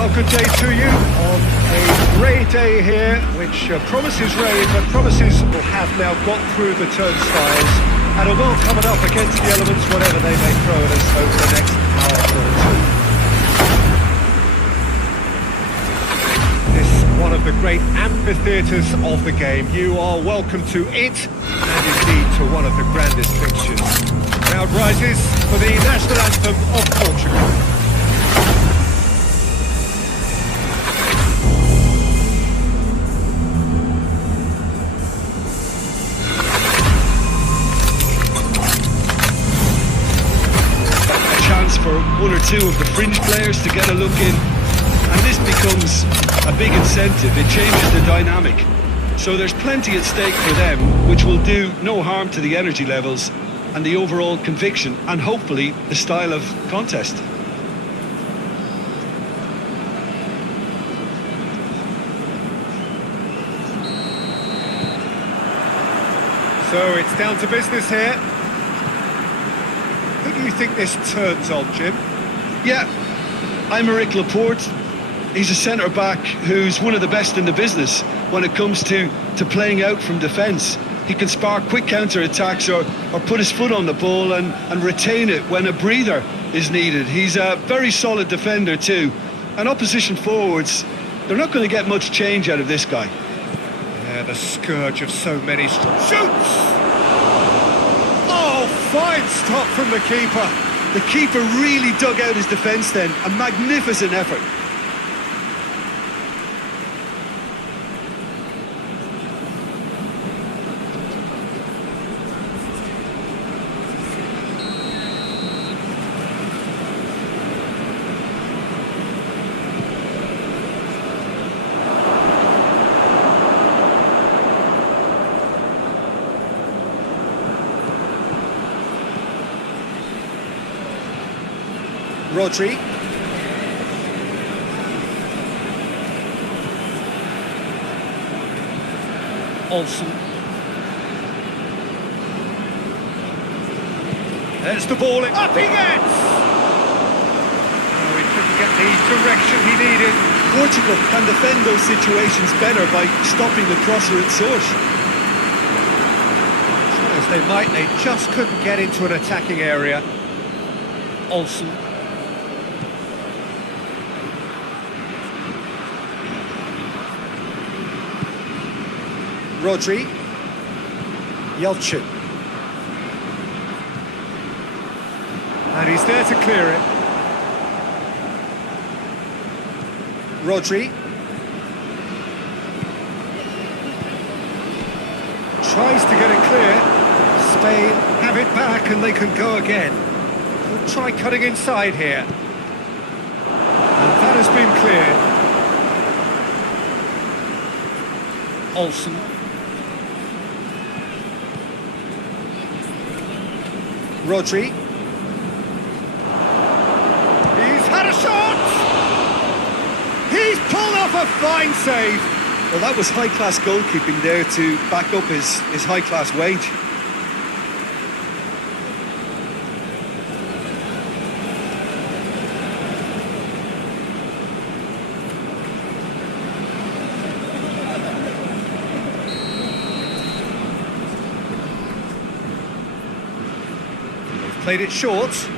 Well, good day to you on a grey day here, which promises rain, but promises will have now got through the turnstiles and are well coming up against the elements, whatever they may throw at us over the next hour or two. This is one of the great amphitheatres of the game. You are welcome to it, and indeed to one of the grandest fixtures. Crowd rises for the national anthem of Portugal. For one or two of the fringe players to get a look in, and this becomes a big incentive. It changes the dynamic, so there's plenty at stake for them, which will do no harm to the energy levels and the overall conviction and hopefully the style of contest. So it's down to business here. Who do you think this turns on, Jim? Yeah, Aymeric Laporte. He's a centre-back who's one of the best in the business when it comes to playing out from defence. He can spark quick counter-attacks or put his foot on the ball and retain it when a breather is needed. He's a very solid defender too. And opposition forwards, they're not going to get much change out of this guy. Yeah, the scourge of so many shoots! Fine stop from the keeper. The keeper really dug out his defence then. A magnificent effort. Rodri. Olsen. There's the ball in. Up he gets! Oh, he couldn't get the direction he needed. Portugal can defend those situations better by stopping the crosser at source. Try as they might, they just couldn't get into an attacking area. Olsen. Rodri. Yelchin. And he's there to clear it. Rodri. Tries to get it clear. Spain have it back and they can go again. We'll try cutting inside here. And that has been cleared. Olsen. Rodri. He's had a shot! He's pulled off a fine save! Well, that was high-class goalkeeping there to back up his high-class wage. Played it short.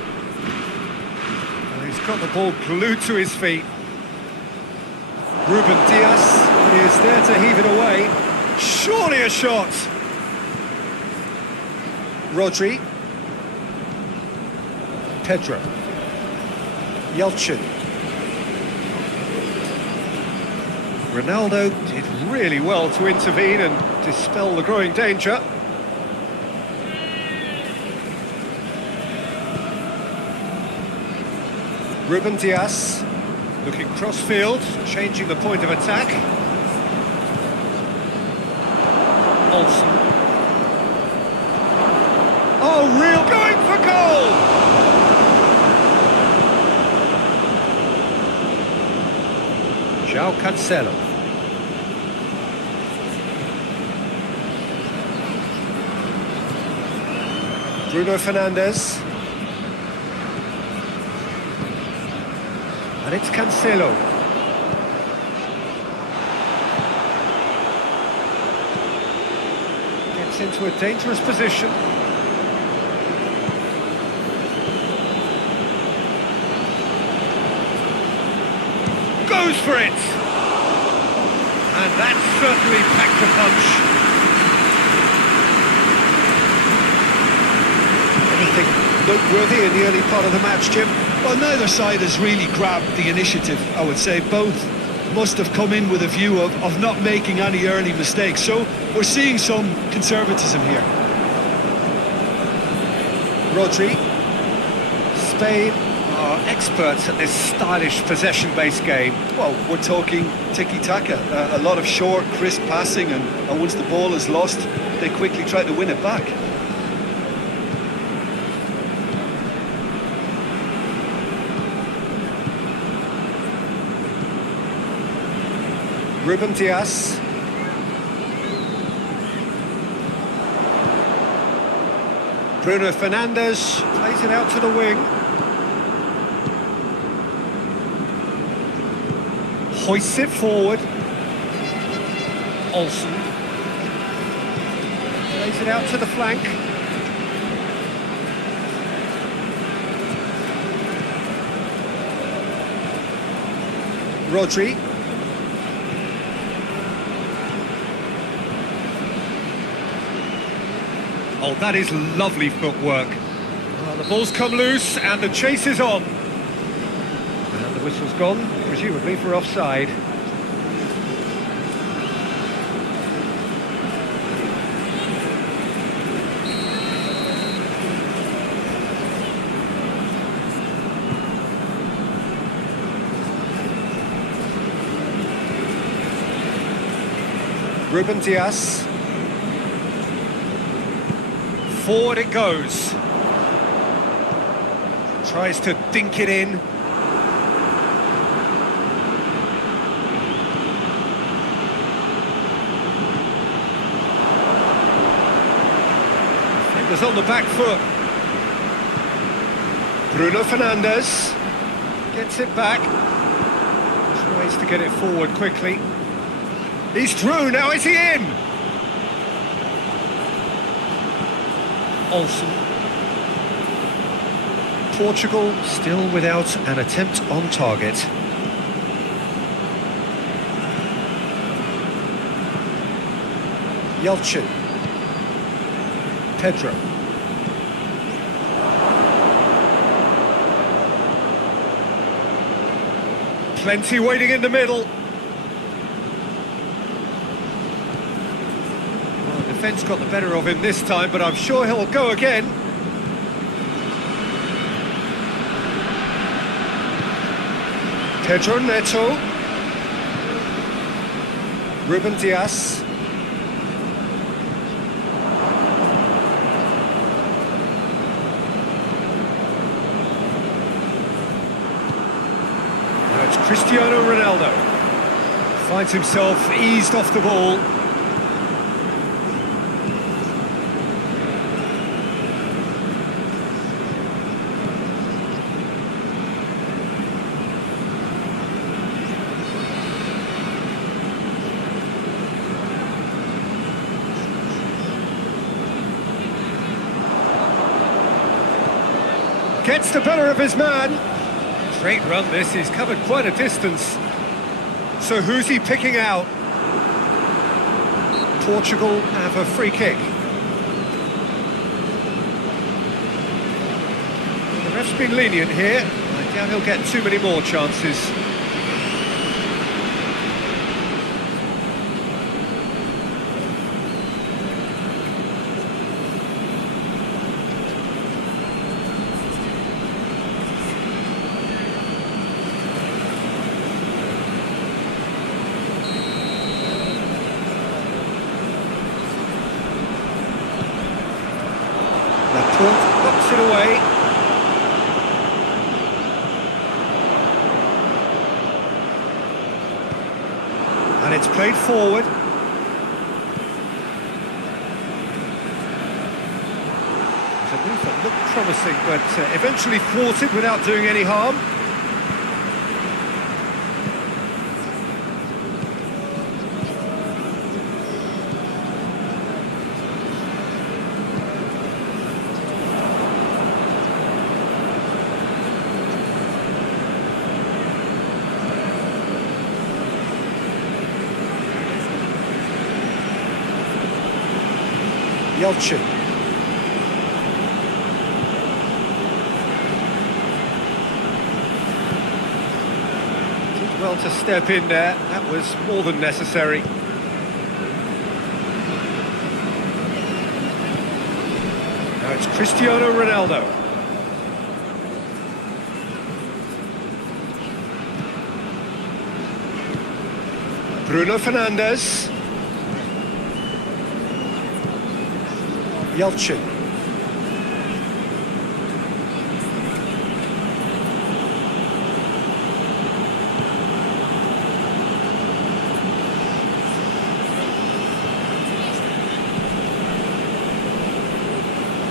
And he's got the ball glued to his feet. Ruben Dias is there to heave it away. Surely a shot. Rodri. Pedro. Yelchin. Ronaldo did really well to intervene and dispel the growing danger. Ruben Dias, looking cross-field, changing the point of attack. Olsen. Oh, real going for goal! João Cancelo. Bruno Fernandes. And it's Cancelo. into a dangerous position. Goes for it! And that certainly packed a punch. Anything noteworthy in the early part of the match, Jim? Well, neither side has really grabbed the initiative, I would say. Both must have come in with a view of not making any early mistakes. So we're seeing some conservatism here. Rodri. Spain are experts at this stylish possession-based game. Well, we're talking tiki-taka. A lot of short, crisp passing, and once the ball is lost, they quickly try to win it back. Ruben Dias. Bruno Fernandes plays it out to the wing. Hoists it forward. Olsen. Plays it out to the flank. Rodri. Oh, that is lovely footwork. Well, the ball's come loose and the chase is on. And the whistle's gone, presumably for offside. Ruben Dias. Forward it goes. Tries to dink it in. Defenders on the back foot. Bruno Fernandes gets it back. Tries to get it forward quickly. He's through, now is he in? Olsen. Portugal still without an attempt on target. Yelchin. Pedro. Plenty waiting in the middle. Defence got the better of him this time, but I'm sure he'll go again. Pedro Neto. Ruben Dias. Now it's Cristiano Ronaldo. Finds himself eased off the ball. Gets the better of his man. Great run this, he's covered quite a distance. So who's he picking out? Portugal have a free kick. The ref's been lenient here. I doubt he'll get too many more chances. Knocks it away. And it's played forward. It's a move that looked promising, but eventually thwarted without doing any harm. Yelchin. Did well to step in there. That was more than necessary. Now it's Cristiano Ronaldo. Bruno Fernandes. Yelchin.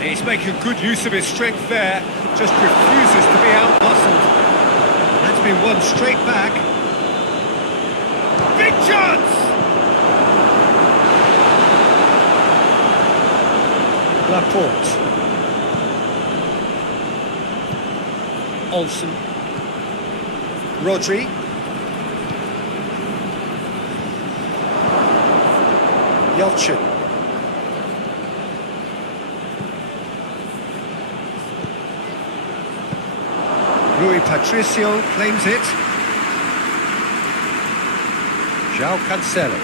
He's making good use of his strength there, just refuses to be out-muscled. That's been won straight back. Big chance! Laporte. Olsen. Rodri. Yelchin. Rui Patricio claims it. João Cancelo.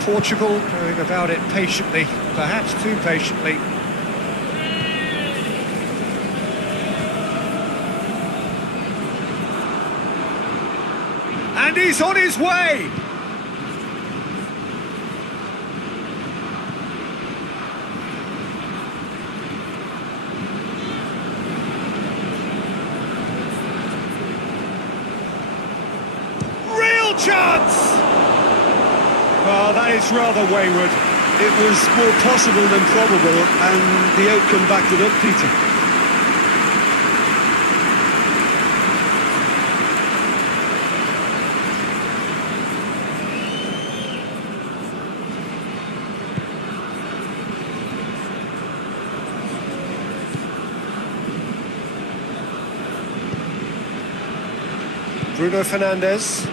Portugal going about it patiently, perhaps too patiently. And he's on his way! Chance! Well, that is rather wayward. It was more possible than probable, and the outcome backed it up, Peter. Bruno Fernandes.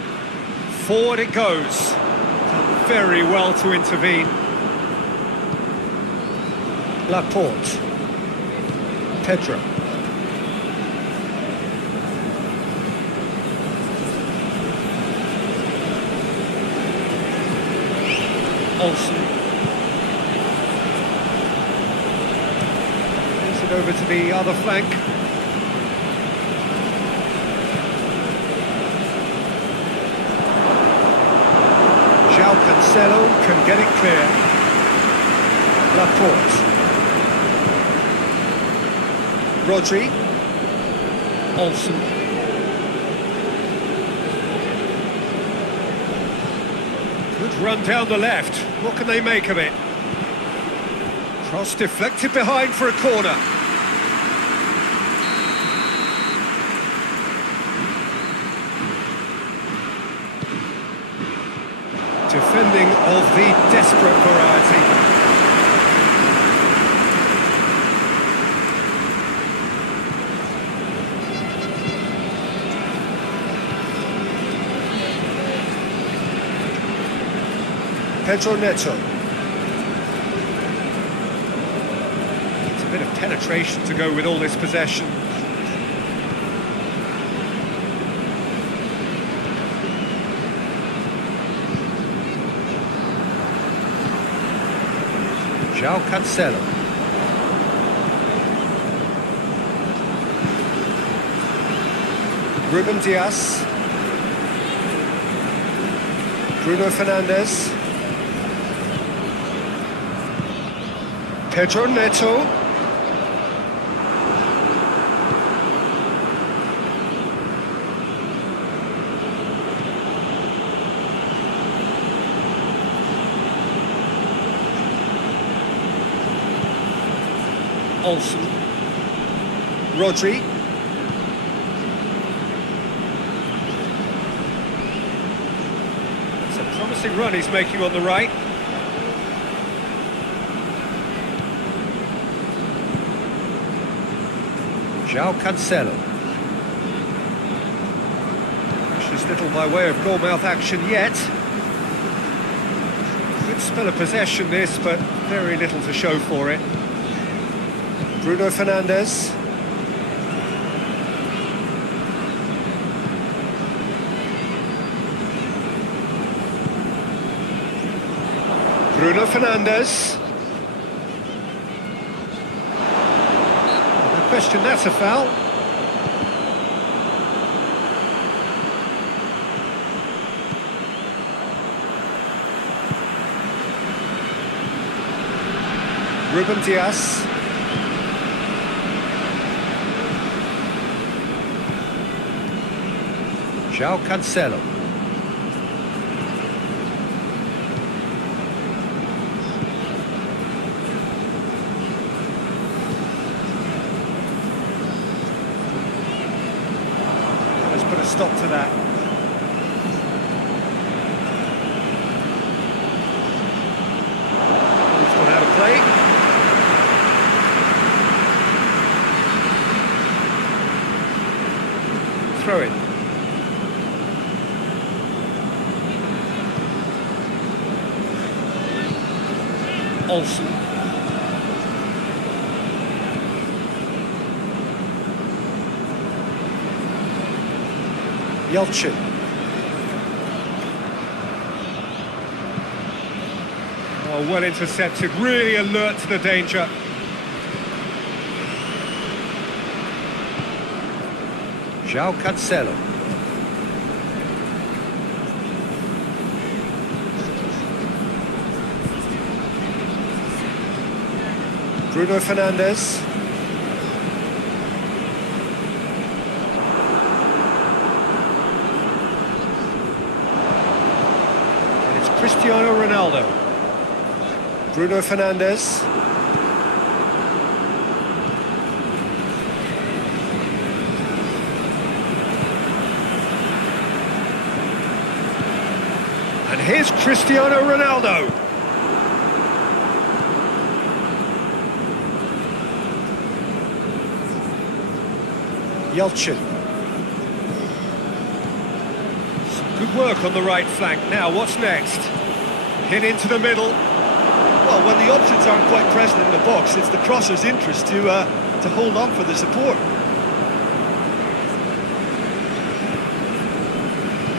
Forward it goes. Done very well to intervene. Laporte. Pedro. Olsen. Moves it over to the other flank. João Cancelo can get it clear. Laporte. Rodri. Olsen. Good run down the left. What can they make of it? Cross deflected behind for a corner. Defending of the desperate variety. Pedro Neto. It's a bit of penetration to go with all this possession. João Cancelo. Ruben Dias. Bruno Fernandes. Pedro Neto. Olsen. Rodri. It's a promising run he's making on the right. João Cancelo. Precious little by way of goalmouth action yet. Good spell of possession this, but very little to show for it. Bruno Fernandes. Bruno Fernandes. No question, that's a foul. Ruben Dias. João Cancelo. Let's put a stop to that. He's gone out of play. Throw it. Olsen. Yelchin. Oh, well intercepted, really alert to the danger. João Cancelo. Bruno Fernandes. And it's Cristiano Ronaldo. Bruno Fernandes. And here's Cristiano Ronaldo. Yelchin. Some good work on the right flank. Now, what's next? Hit into the middle. Well, when the options aren't quite present in the box, it's the crosser's interest to hold on for the support.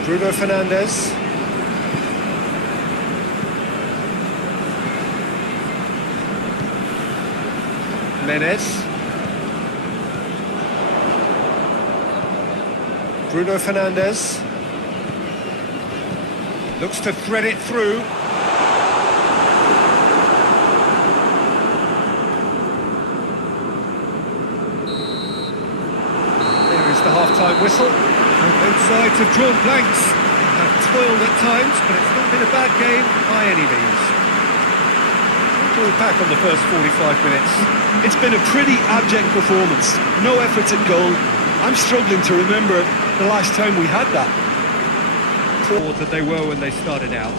Bruno Fernandes. Menez. Bruno Fernandes. Looks to thread it through. There is the half-time whistle. Both sides have drawn blanks. Have toiled at times, but it's not been a bad game by any means. We'll back on the first 45 minutes. It's been a pretty abject performance. No efforts at goal. I'm struggling to remember the last time we had that. Forward that they were when they started out.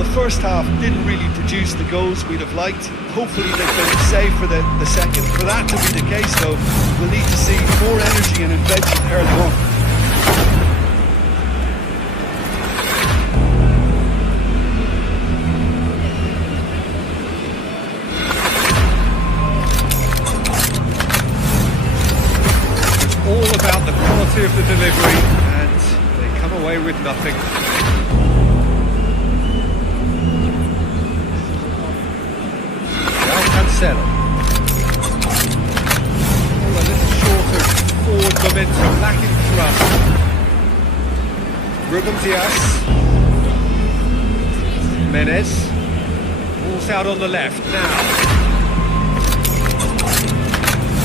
the first half didn't really produce the goals we'd have liked. Hopefully they've been saved for the second. For that to be the case, though, we'll need to see more energy and invention early on. All about the quality of the delivery, and they come away with nothing. Cancelo. Oh, a little short of forward momentum, lacking thrust. Ruben Diaz. Menez. Ball's out on the left now.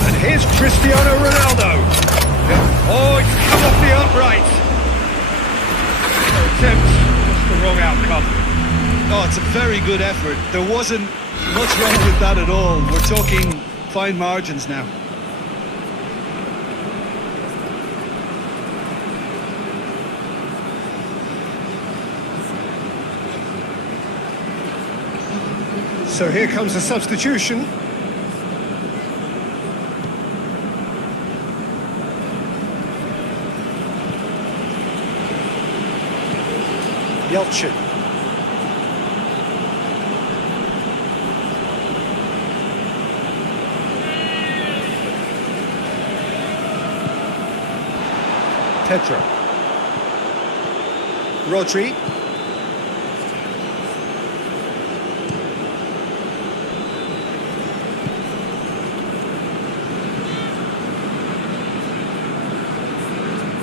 And here's Cristiano Ronaldo. Oh, it's come off the upright. Attempt, just the wrong outcome. Oh, it's a very good effort. There wasn't much wrong with that at all. We're talking fine margins now. So here comes a substitution. Yelchin. Pedro. Rodri.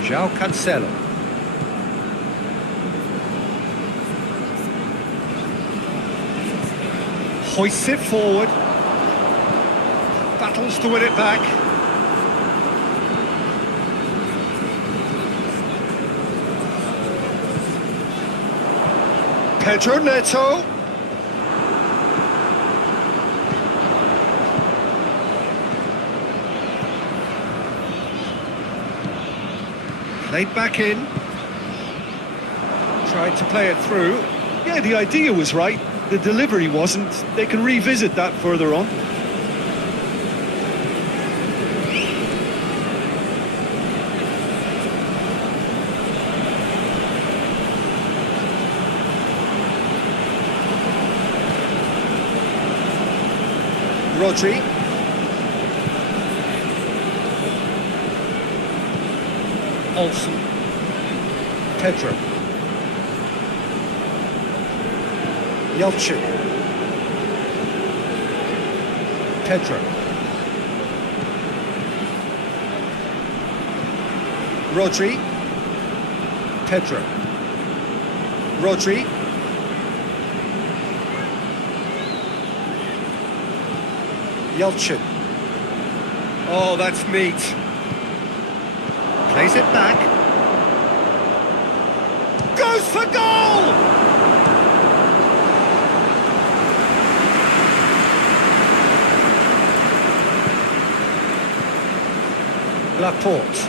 João Cancelo. Hoists it forward. Battles to win it back. Pedro Neto. Played back in. Tried to play it through. Yeah, the idea was right. The delivery wasn't. They can revisit that further on. Rodri. Olsen. Pedro. Yelchin. Pedro. Rodri. Pedro. Rodri. Yelchin. Oh, that's neat. Plays it back. Goes for goal! Laporte.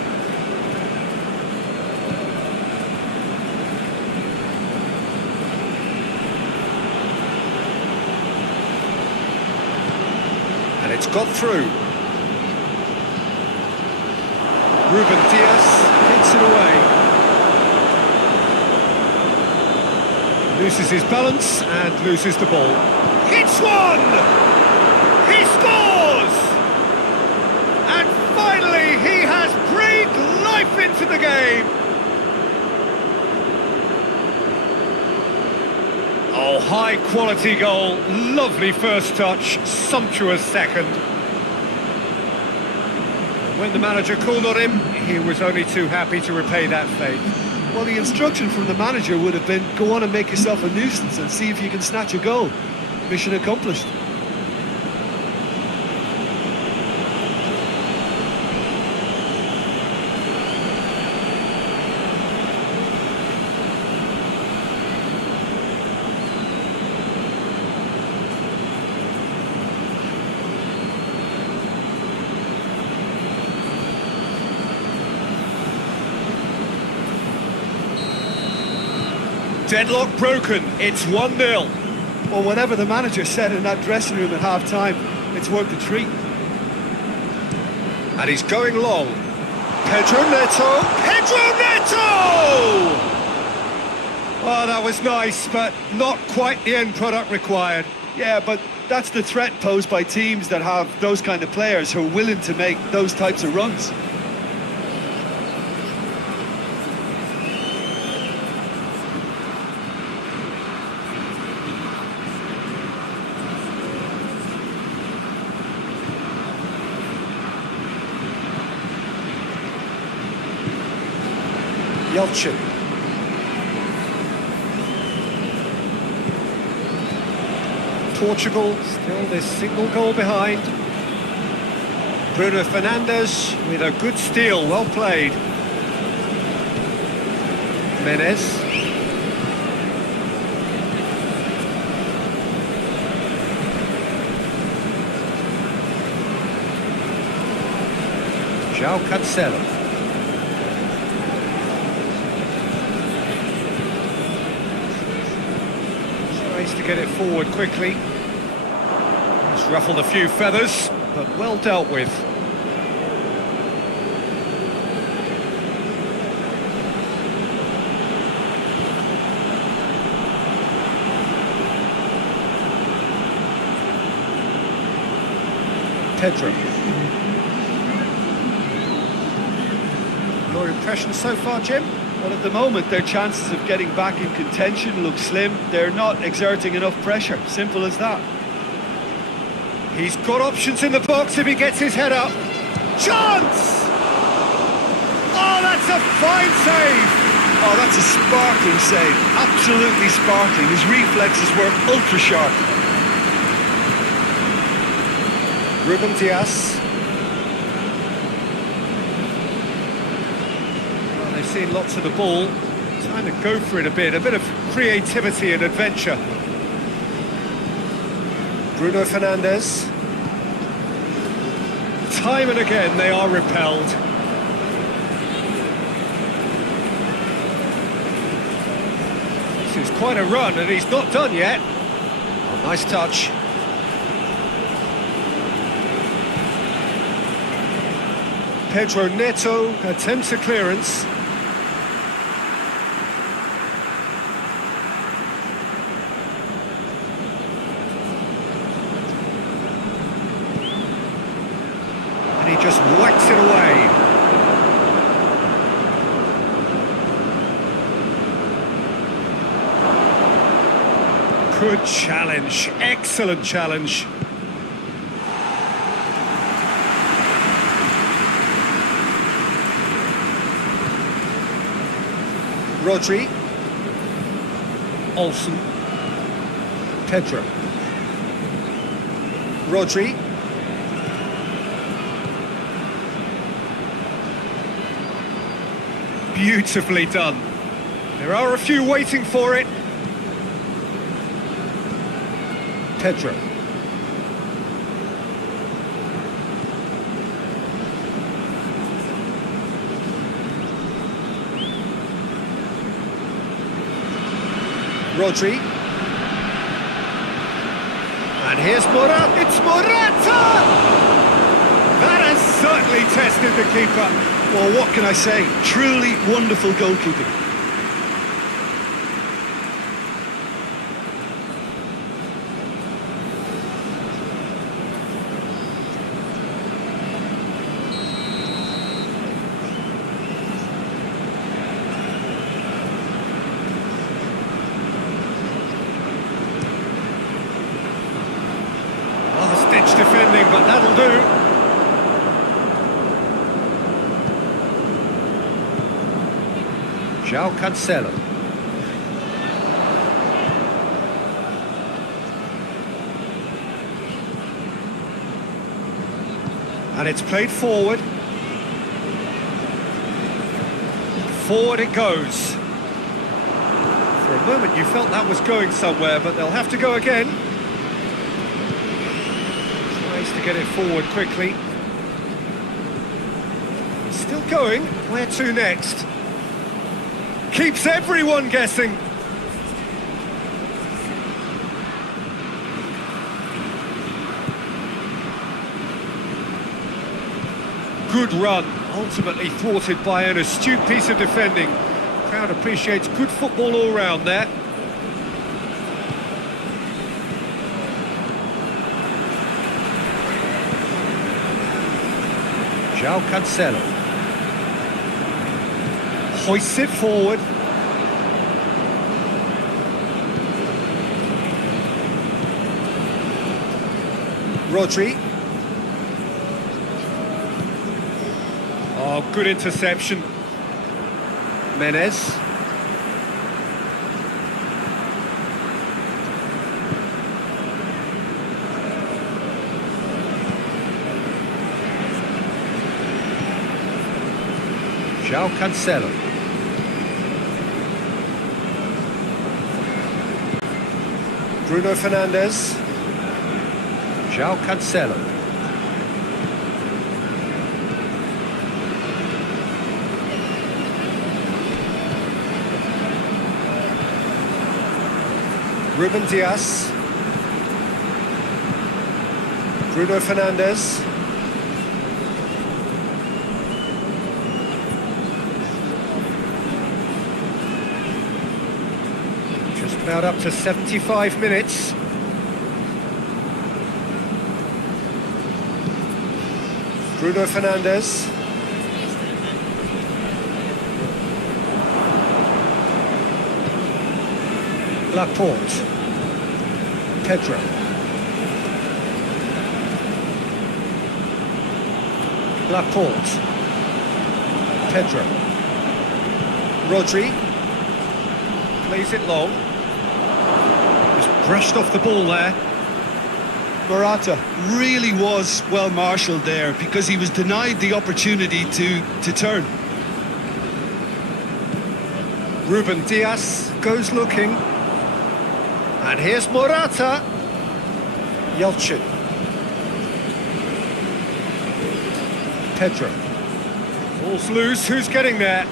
And it's got through. Ruben Diaz hits it away. Loses his balance and loses the ball. Hits one! He scores! And finally he has breathed life into the game. Oh, high quality goal, lovely first touch, sumptuous second. When the manager called on him, he was only too happy to repay that fate. Well, the instruction from the manager would have been, go on and make yourself a nuisance and see if you can snatch a goal. Mission accomplished. Deadlock broken, it's 1-0. Well, whatever the manager said in that dressing room at half-time, it's worth the treat. And he's going long. Pedro Neto! Pedro Neto! Oh, that was nice, but not quite the end product required. Yeah, but that's the threat posed by teams that have those kind of players who are willing to make those types of runs. Yelchin. Portugal still this single goal behind. Bruno Fernandes with a good steal, well played. Menez. João Cancelo. Tries to get it forward quickly. He's ruffled a few feathers, but well dealt with. Pedro. Your impression so far, Jim? Well, at the moment, their chances of getting back in contention look slim. They're not exerting enough pressure. Simple as that. He's got options in the box if he gets his head up. Chance! Oh, that's a fine save! Oh, that's a sparkling save. Absolutely sparkling. His reflexes were ultra sharp. Ruben Dias. Well, they've seen lots of the ball. Time to go for it a bit of creativity and adventure. Bruno Fernandes. Time and again they are repelled. This is quite a run and he's not done yet. Oh, nice touch. Pedro Neto attempts a clearance. And he just whacks it away. Good challenge, excellent challenge. Rodri, Olsen, Pedro, Rodri, beautifully done. There are a few waiting for it. Pedro. Rodri. And here's Morata. It's Morata! That has certainly tested the keeper. Well, what can I say? Truly wonderful goalkeeping. Ditch defending, but that'll do. João Cancelo. And it's played forward. Forward it goes. For a moment you felt that was going somewhere, but they'll have to go again. To get it forward quickly. Still going. Where to next? Keeps everyone guessing. good run, ultimately thwarted by an astute piece of defending. Crowd appreciates good football all round there. João Cancelo hoists it forward. Rodri. Oh, good interception. Menez. João Cancelo. Bruno Fernandes. João Cancelo. Ruben Dias. Bruno Fernandes. Just about up to 75 minutes. Bruno Fernandes. Laporte. Pedro. Laporte. Pedro. Rodri. Plays it long. Just brushed off the ball there. Morata really was well marshalled there because he was denied the opportunity to turn. Ruben Dias goes looking. And here's Morata. Yelchin. Pedro. Falls loose, who's getting there?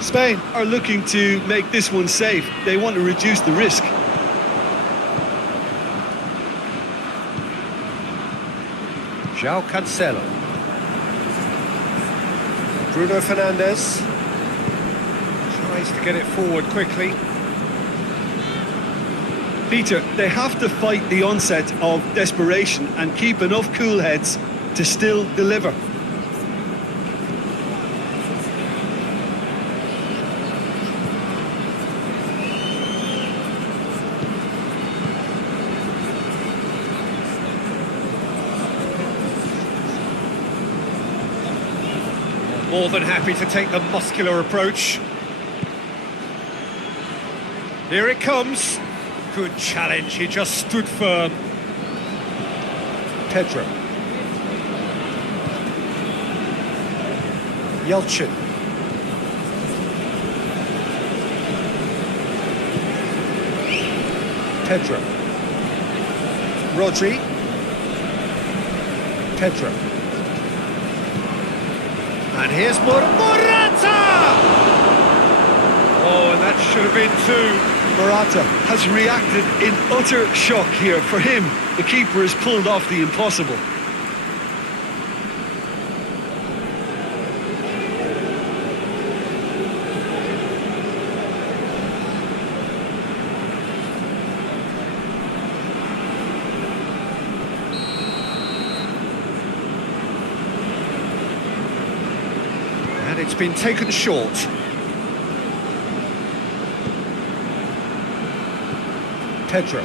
Spain are looking to make this one safe. They want to reduce the risk. João Cancelo. Bruno Fernandes. Tries to get it forward quickly. Peter, they have to fight the onset of desperation and keep enough cool heads to still deliver. More than happy to take the muscular approach. Here it comes. Good challenge, he just stood firm. Pedro. Yelchin. Pedro. Rodri. Pedro. And here's Morata! Oh, and that should have been two. Morata has reacted in utter shock here. For him, the keeper has pulled off the impossible. And it's been taken short. Pedro.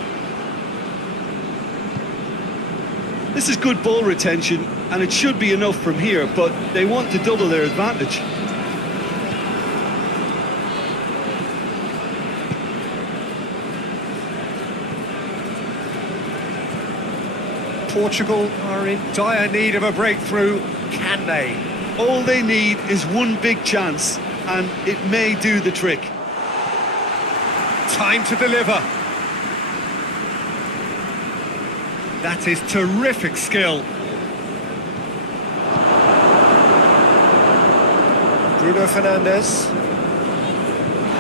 This is good ball retention, and it should be enough from here, but they want to double their advantage. Portugal are in dire need of a breakthrough. Can they? All they need is one big chance, and it may do the trick. Time to deliver. That is terrific skill. Bruno Fernandes.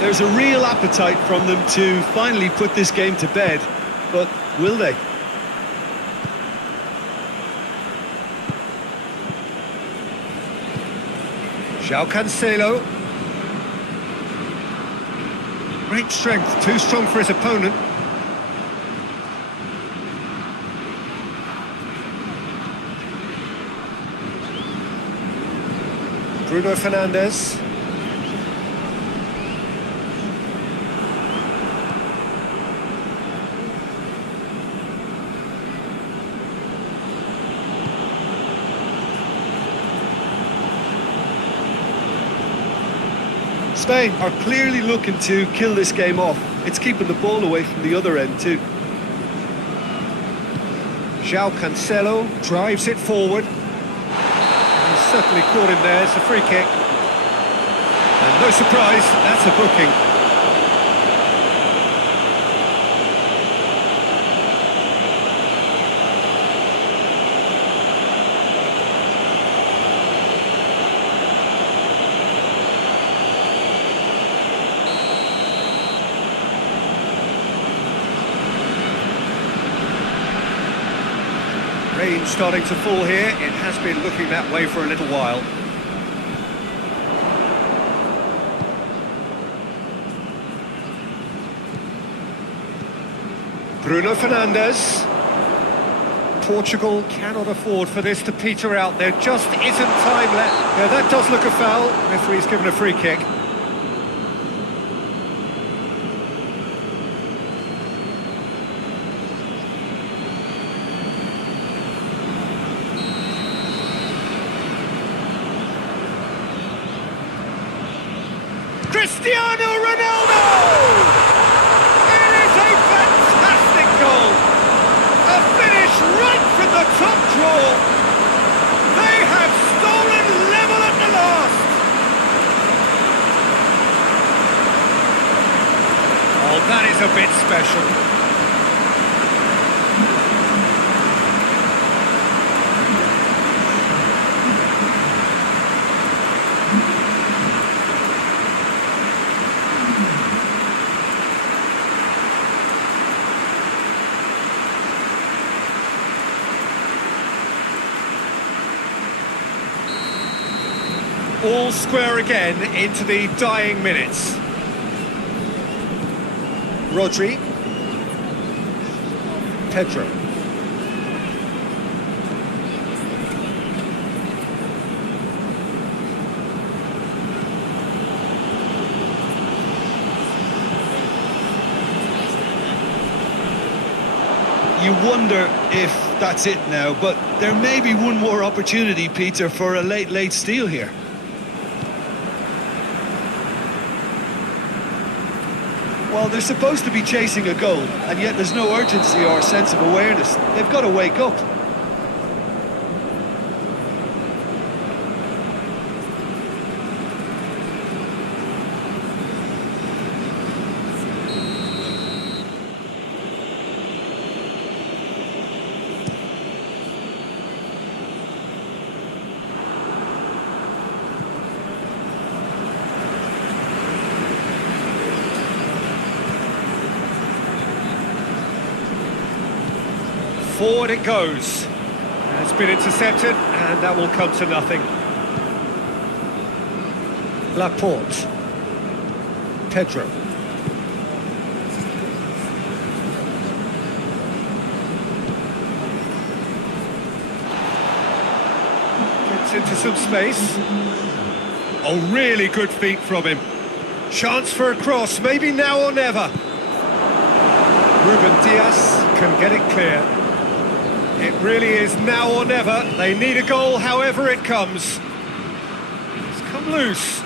There's a real appetite from them to finally put this game to bed, but will they? João Cancelo. Great strength, too strong for his opponent. Bruno Fernandes. Spain are clearly looking to kill this game off. It's keeping the ball away from the other end too. João Cancelo drives it forward. He's certainly caught him there. It's a free kick. And no surprise, that's a booking. Rain starting to fall here. It has been looking that way for a little while. Bruno Fernandes. Portugal cannot afford for this to peter out. There just isn't time left. Yeah, that does look a foul. Referee's given a free kick. Cristiano Ronaldo! It is a fantastic goal! A finish right from the top draw! They have stolen level at the last! Oh, that is a bit special. All square again into the dying minutes. Rodri. Pedro. You wonder if that's it now, but there may be one more opportunity, Peter, for a late steal here. Well, they're supposed to be chasing a goal, and yet there's no urgency or sense of awareness. They've got to wake up. Forward it goes. It's been intercepted, and that will come to nothing. Laporte. Pedro. Gets into some space. Oh, really good feet from him. Chance for a cross, maybe now or never. Ruben Diaz can get it clear. It really is now or never. They need a goal however it comes. It's come loose.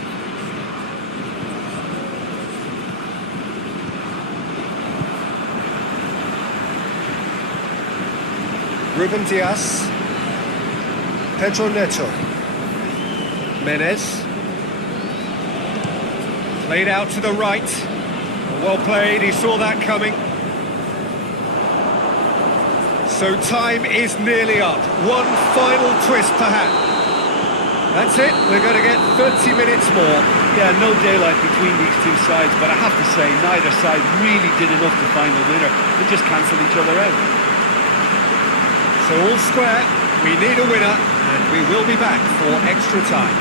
Ruben Diaz. Pedro Neto. Menez. Played out to the right. Well played, he saw that coming. So time is nearly up. One final twist, perhaps. That's it. We're going to get 30 minutes more. Yeah, no daylight between these two sides, but I have to say, neither side really did enough to find the winner. They just cancelled each other out. So all square, we need a winner, and we will be back for extra time.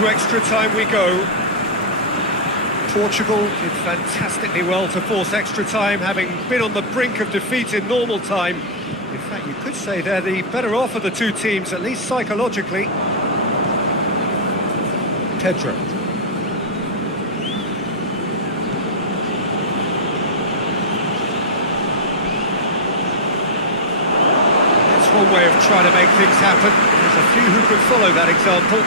into extra time we go. Portugal did fantastically well to force extra time, having been on the brink of defeat in normal time. In fact, you could say they're the better off of the two teams, at least psychologically. Pedro. That's one way of trying to make things happen. There's a few who could follow that example.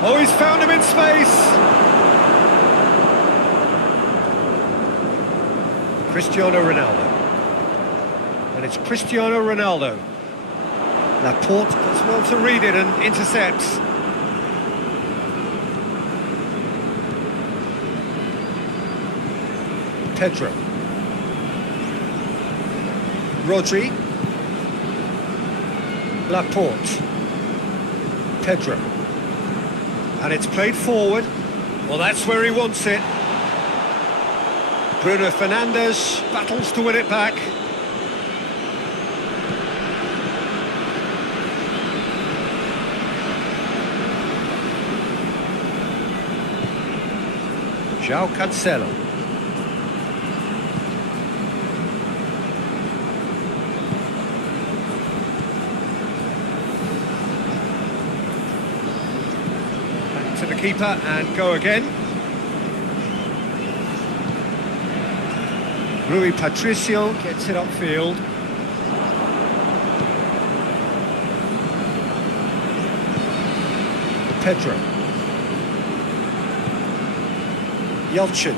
Oh, he's found him in space! Cristiano Ronaldo. And it's Cristiano Ronaldo. Laporte does well to read it and intercepts. Pedro. Rodri. Laporte. Pedro. And it's played forward. Well, that's where he wants it. Bruno Fernandes battles to win it back. João Cancelo. Back to the keeper and go again. Rui Patricio gets it upfield. Pedro. Yelchin.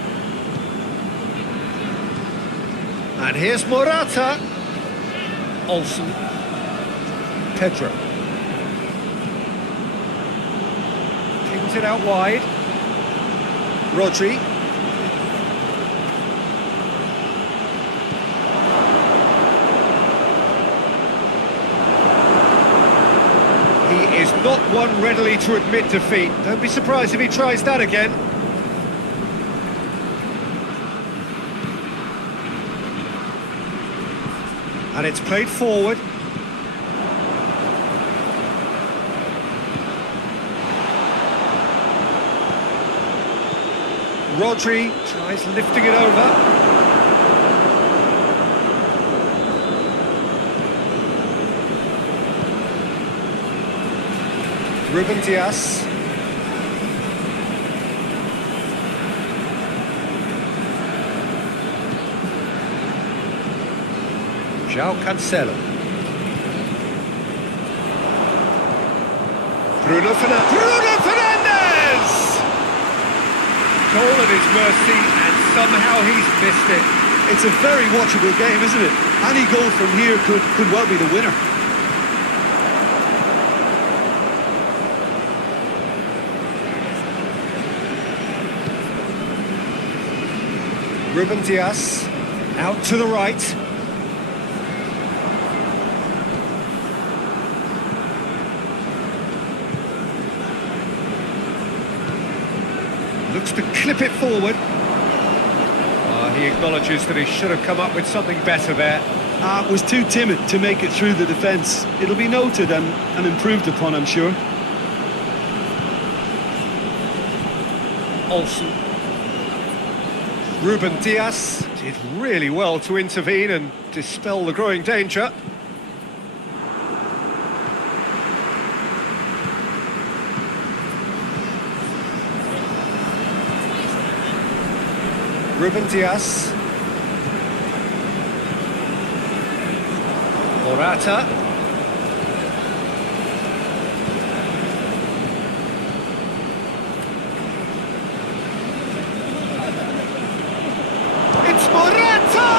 And here's Morata. Olsen. Pedro. Kicks it out wide. Rodri. He is not one readily to admit defeat. Don't be surprised if he tries that again. And it's played forward. Rodri tries lifting it over. Ruben Dias. João Cancelo. Bruno Fernandes! Goal at his mercy, and somehow he's missed it. It's a very watchable game, isn't it? Any goal from here could well be the winner. Ruben Dias, out to the right. Looks to clip it forward. He acknowledges that he should have come up with something better there. Was too timid to make it through the defence. It'll be noted and improved upon, I'm sure. Olsen. Ruben Dias did really well to intervene and dispel the growing danger. Ruben Dias. Morata. It's Morata!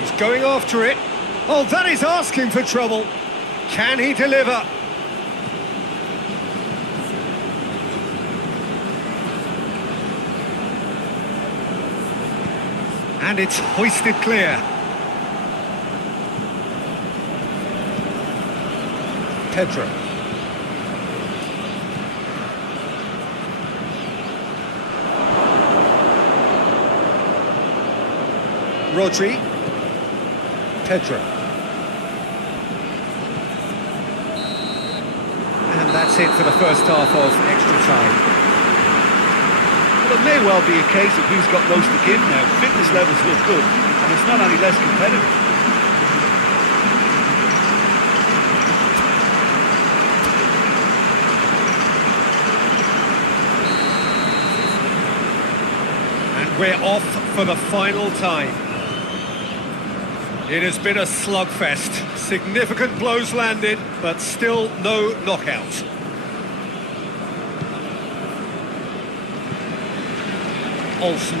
He's going after it. Oh, that is asking for trouble. Can he deliver? And it's hoisted clear. Pedro. Rodri. Pedro. that's it for the first half of extra time. Well, it may well be a case of who's got most to give now. Fitness levels look good, and it's not any less competitive. And we're off for the final time. It has been a slugfest. Significant blows landed, but still no knockout. Olsen.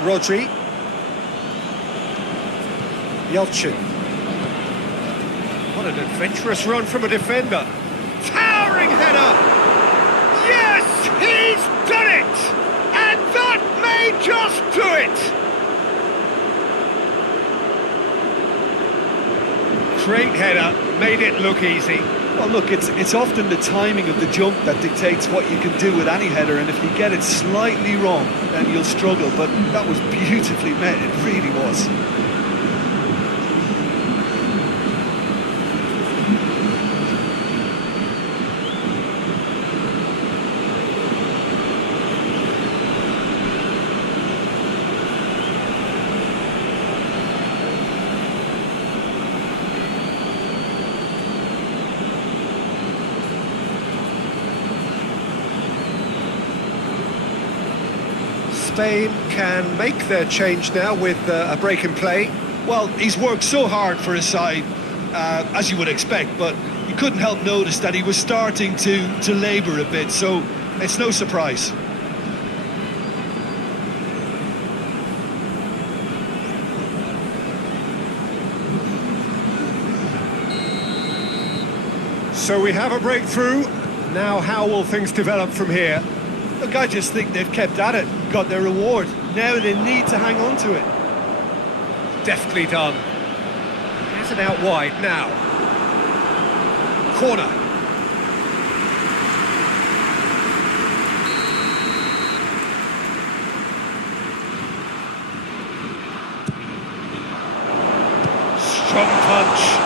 Rodri. Yelchin. What an adventurous run from a defender. Towering header! Yes, he's done it! And that may just do it! Great header, made it look easy. Well, look, it's often the timing of the jump that dictates what you can do with any header, and if you get it slightly wrong, then you'll struggle, but that was beautifully met, it really was. Spain can make their change now with a break in play. Well, he's worked so hard for his side, as you would expect, but you couldn't help notice that he was starting to labour a bit, so it's no surprise. So we have a breakthrough. Now how will things develop from here? Look, I just think they've kept at it, got their reward. Now they need to hang on to it. Deftly done. Has it out wide now. Corner. Strong punch.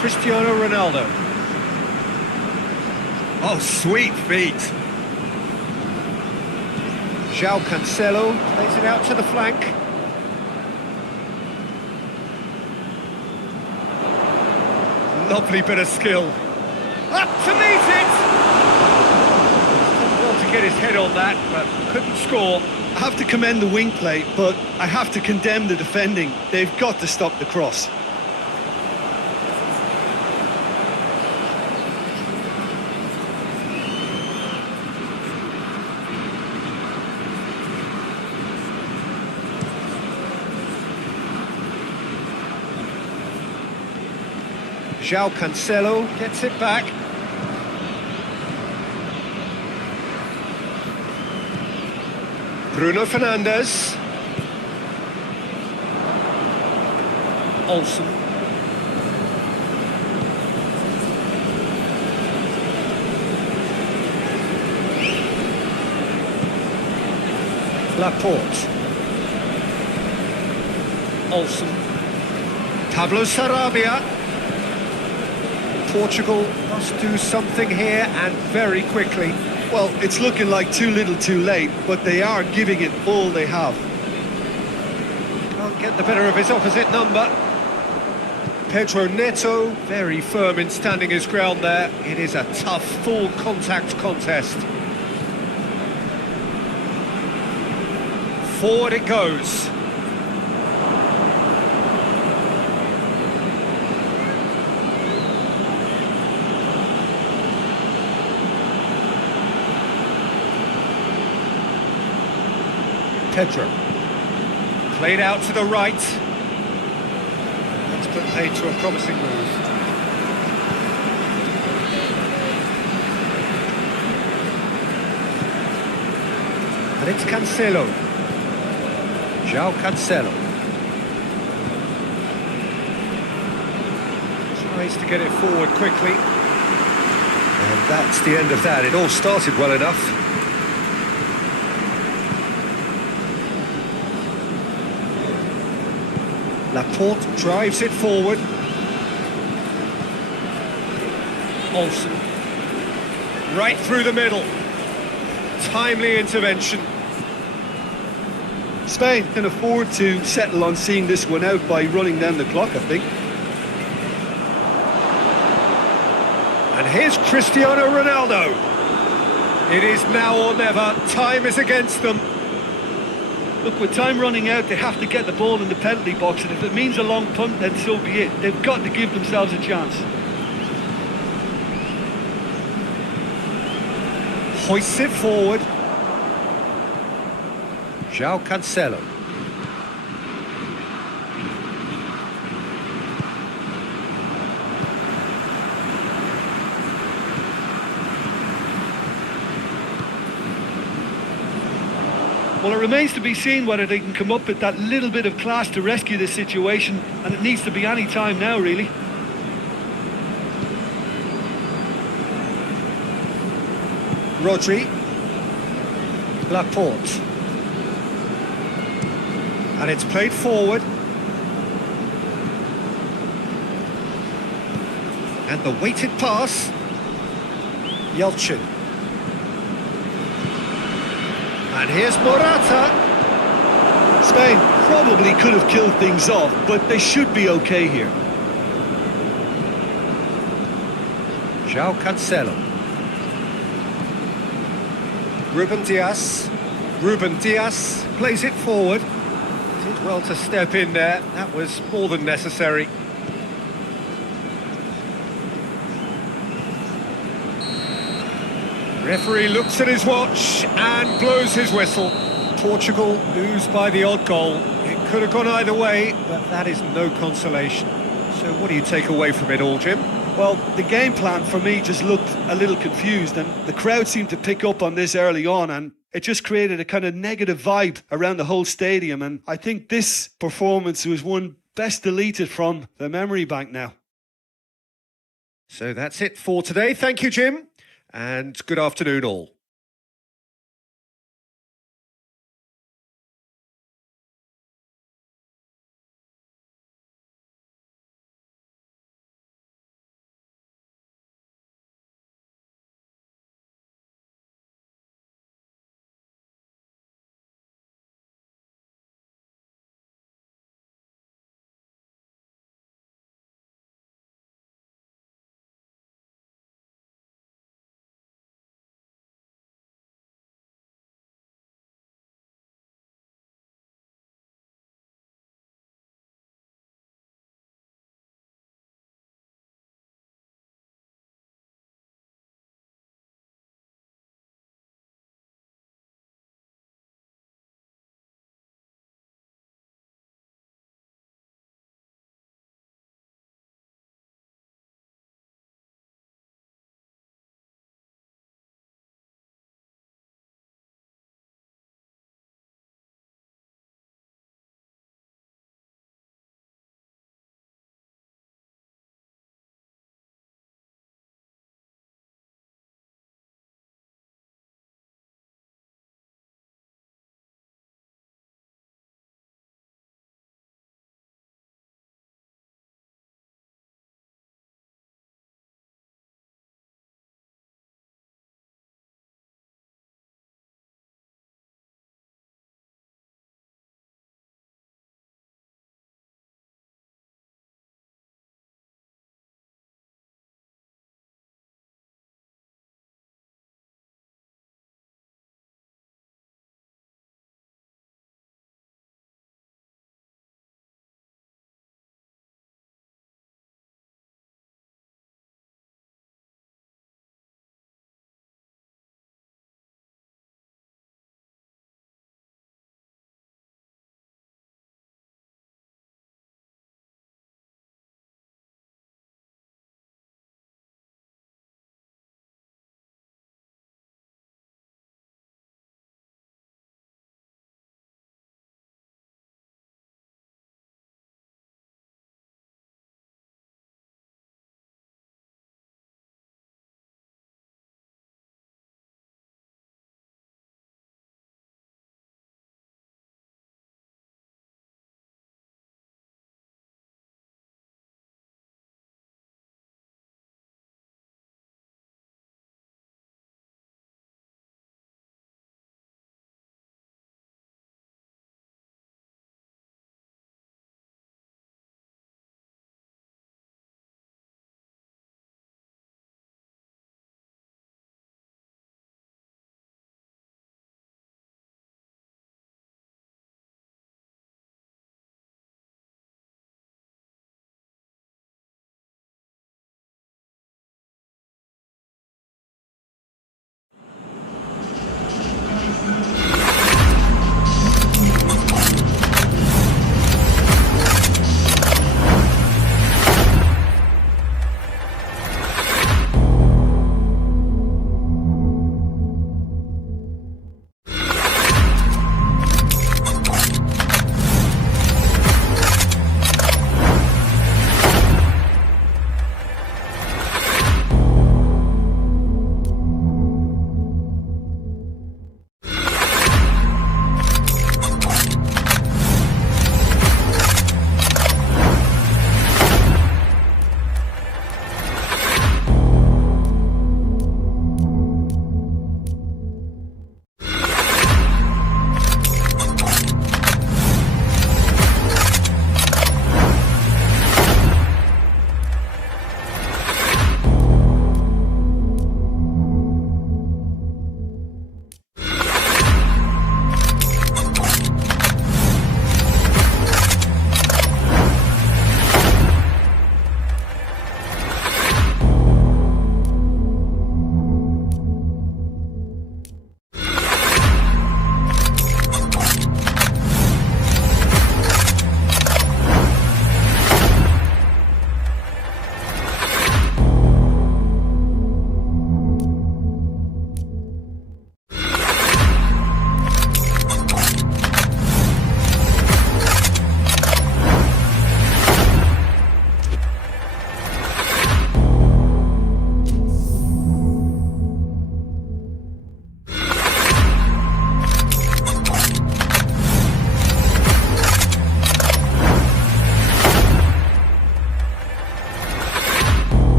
Cristiano Ronaldo. Oh, sweet feet. João Cancelo plays it out to the flank. Lovely bit of skill. Up to meet it! Done well to get his head on that, but couldn't score. I have to commend the wing play, but I have to condemn the defending. They've got to stop the cross. João Cancelo gets it back. Bruno Fernandes. Olsen. Laporte. Olsen. Pablo Sarabia. Portugal must do something here, and very quickly. Well, it's looking like too little too late, but they are giving it all they have. Can't get the better of his opposite number. Pedro Neto, very firm in standing his ground there. It is a tough, full contact contest. Forward it goes. Pedro. Played out to the right. That's put paid to a promising move. And it's Cancelo. João Cancelo. Tries to get it forward quickly. And that's the end of that. It all started well enough. Laporte drives it forward. Olsen. Right through the middle. Timely intervention. Spain can afford to settle on seeing this one out by running down the clock, I think. And here's Cristiano Ronaldo. It is now or never. Time is against them. Look, with time running out, they have to get the ball in the penalty box, and if it means a long punt, then so be it. They've got to give themselves a chance. Hoists it forward. João Cancelo. Well, it remains to be seen whether they can come up with that little bit of class to rescue this situation, and it needs to be any time now, really. Rodri. Laporte. And it's played forward. And the weighted pass. Yelchin. And here's Morata. Spain probably could have killed things off, but they should be okay here. João Cancelo. Ruben Dias. Ruben Dias plays it forward. Did well to step in there. That was more than necessary. Referee looks at his watch and blows his whistle. Portugal lose by the odd goal. It could have gone either way, but that is no consolation. So what do you take away from it all, Jim? Well, the game plan for me just looked a little confused, and the crowd seemed to pick up on this early on, and it just created a kind of negative vibe around the whole stadium, and I think this performance was one best deleted from the memory bank now. So that's it for today. Thank you, Jim, and good afternoon all.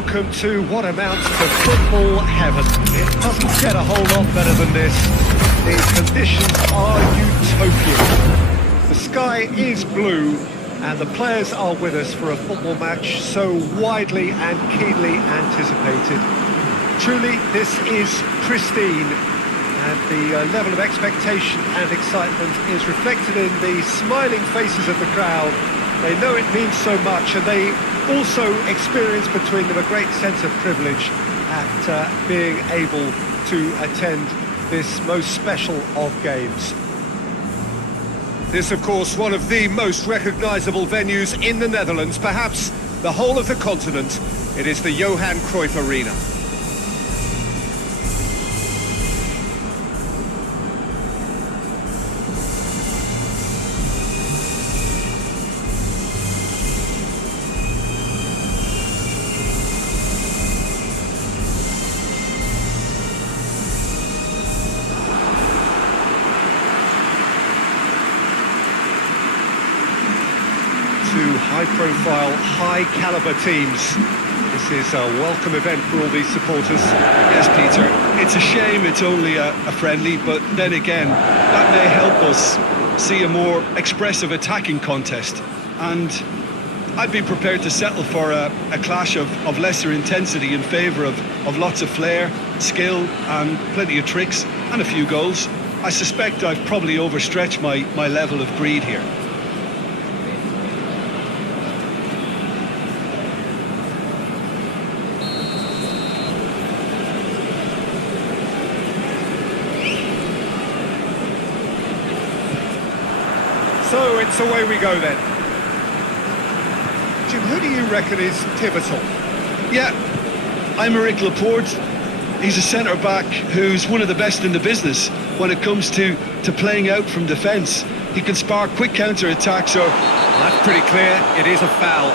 welcome to what amounts to football heaven. It doesn't get a whole lot better than this. The conditions are utopian. The sky is blue, and the players are with us for a football match so widely and keenly anticipated. Truly, this is pristine, and the level of expectation and excitement is reflected in the smiling faces of the crowd. They know it means so much, and they also experience between them a great sense of privilege at being able to attend this most special of games. This, of course, one of the most recognisable venues in the Netherlands, perhaps the whole of the continent. It is the Johan Cruyff Arena. Two high-profile, high-caliber teams. This is a welcome event for all these supporters. Yes, Peter, it's a shame it's only a friendly, but then again, that may help us see a more expressive attacking contest. And I'd be prepared to settle for a clash of lesser intensity in favour of lots of flair, skill, and plenty of tricks, and a few goals. I suspect I've probably overstretched my level of greed here. So it's away we go then. Jim, who do you reckon is pivotal? Yeah, Aymeric Laporte. He's a centre-back who's one of the best in the business when it comes to playing out from defence. He can spark quick counter-attacks or... That's pretty clear, it is a foul.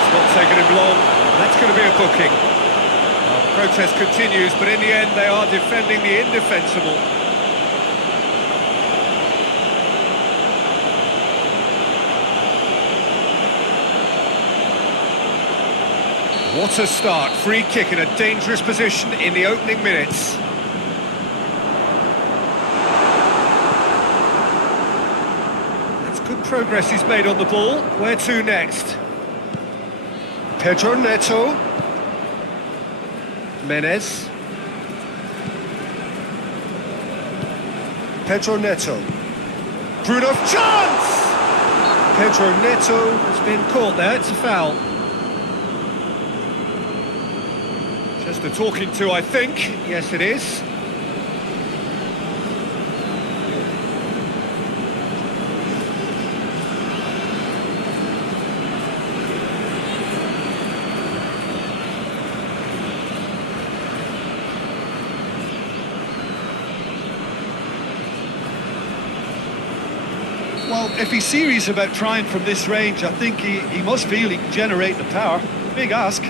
It's not taken him long, that's going to be a booking. Well, the protest continues, but in the end they are defending the indefensible. What a start, free kick in a dangerous position in the opening minutes. That's good progress he's made on the ball. Where to next? Pedro Neto. Menez. Pedro Neto. Bruno, chance! Pedro Neto has been caught there, it's a foul. Just a talking to, I think. Yes, it is. Well, if he's serious about trying from this range, I think he must feel he can generate the power. Big ask.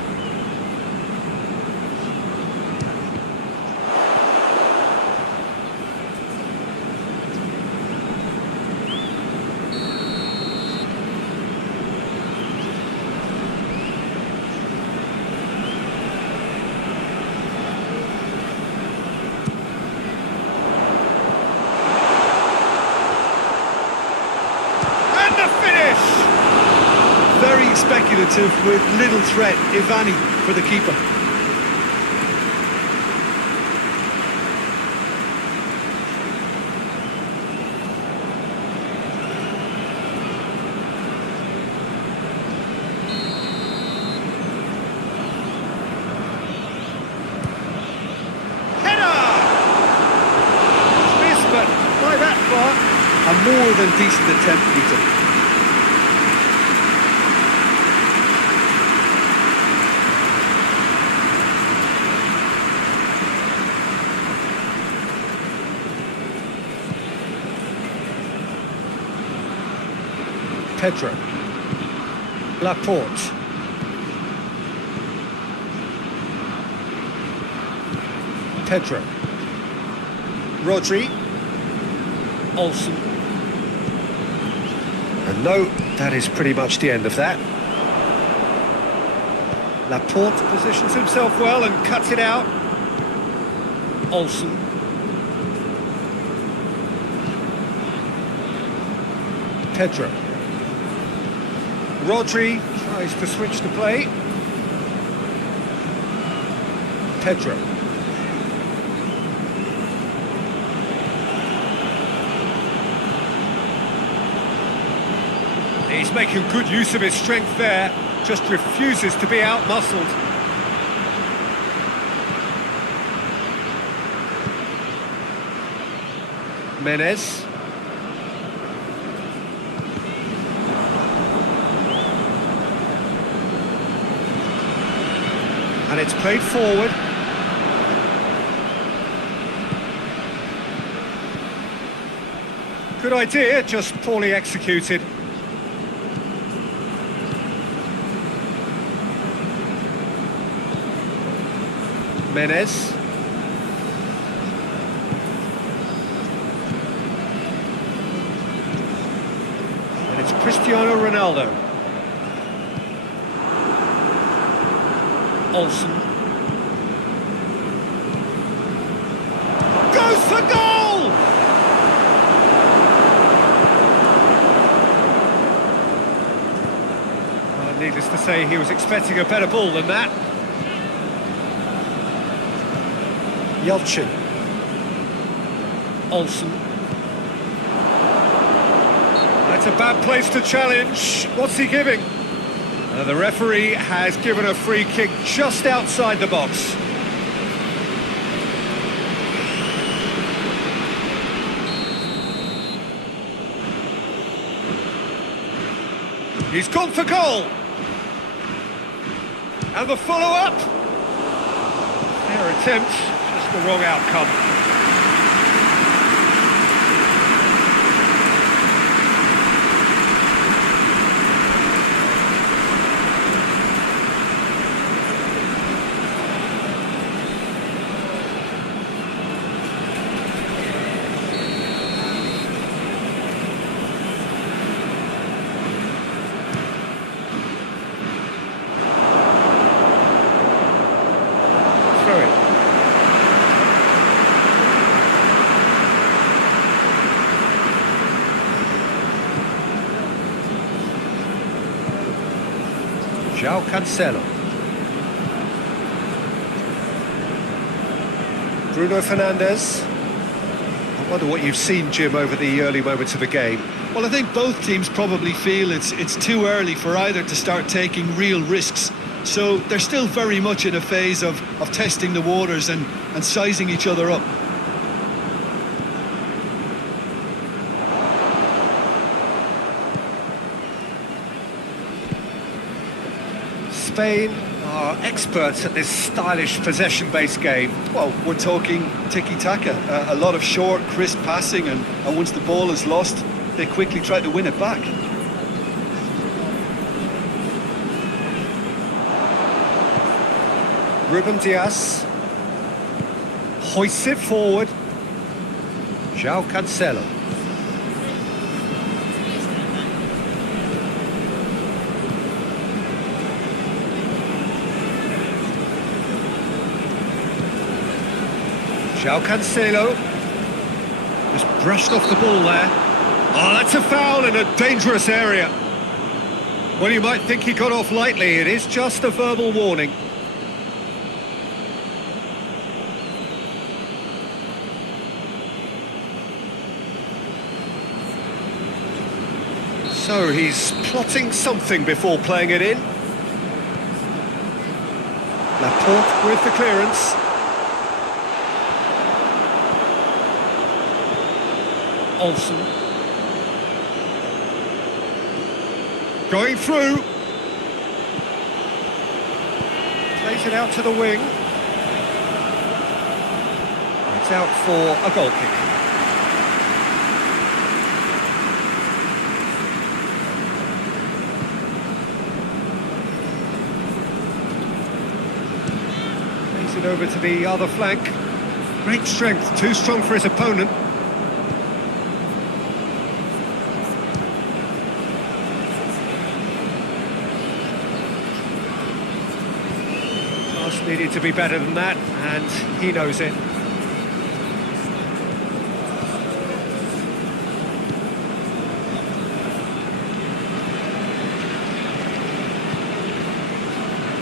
Very speculative with little threat, if any, for the keeper. Header! Missed, but by that far. A more than decent attempt, Peter. Pedro. Laporte. Pedro. Rodri. Olsen. And no, that is pretty much the end of that. Laporte positions himself well and cuts it out. Olsen. Pedro. Rodri tries to switch the play. Pedro. He's making good use of his strength there, just refuses to be out-muscled. Menez. And it's played forward. Good idea, just poorly executed. Menez. And it's Cristiano Ronaldo. Olsen. Goes for goal! Needless to say, he was expecting a better ball than that. Yelchin. Olsen. That's a bad place to challenge. What's he giving? The referee has given a free kick just outside the box. He's gone for goal. And the follow-up. Fair attempt, just the wrong outcome. João Cancelo. Bruno Fernandes. I wonder what you've seen, Jim, over the early moments of the game. Well, I think both teams probably feel it's too early for either to start taking real risks. So they're still very much in a phase of testing the waters and sizing each other up. Spain are experts at this stylish possession-based game. Well, we're talking tiki-taka, a lot of short, crisp passing, and once the ball is lost, they quickly try to win it back. Ruben Dias hoists it forward. João Cancelo. João Cancelo just brushed off the ball there. Oh, that's a foul in a dangerous area. Well, you might think he got off lightly. It is just a verbal warning. So he's plotting something before playing it in. Laporte with the clearance. Olsen. Going through. Plays it out to the wing. It's out for a goal kick. Plays it over to the other flank. Great strength, too strong for his opponent. Us needed to be better than that, and he knows it.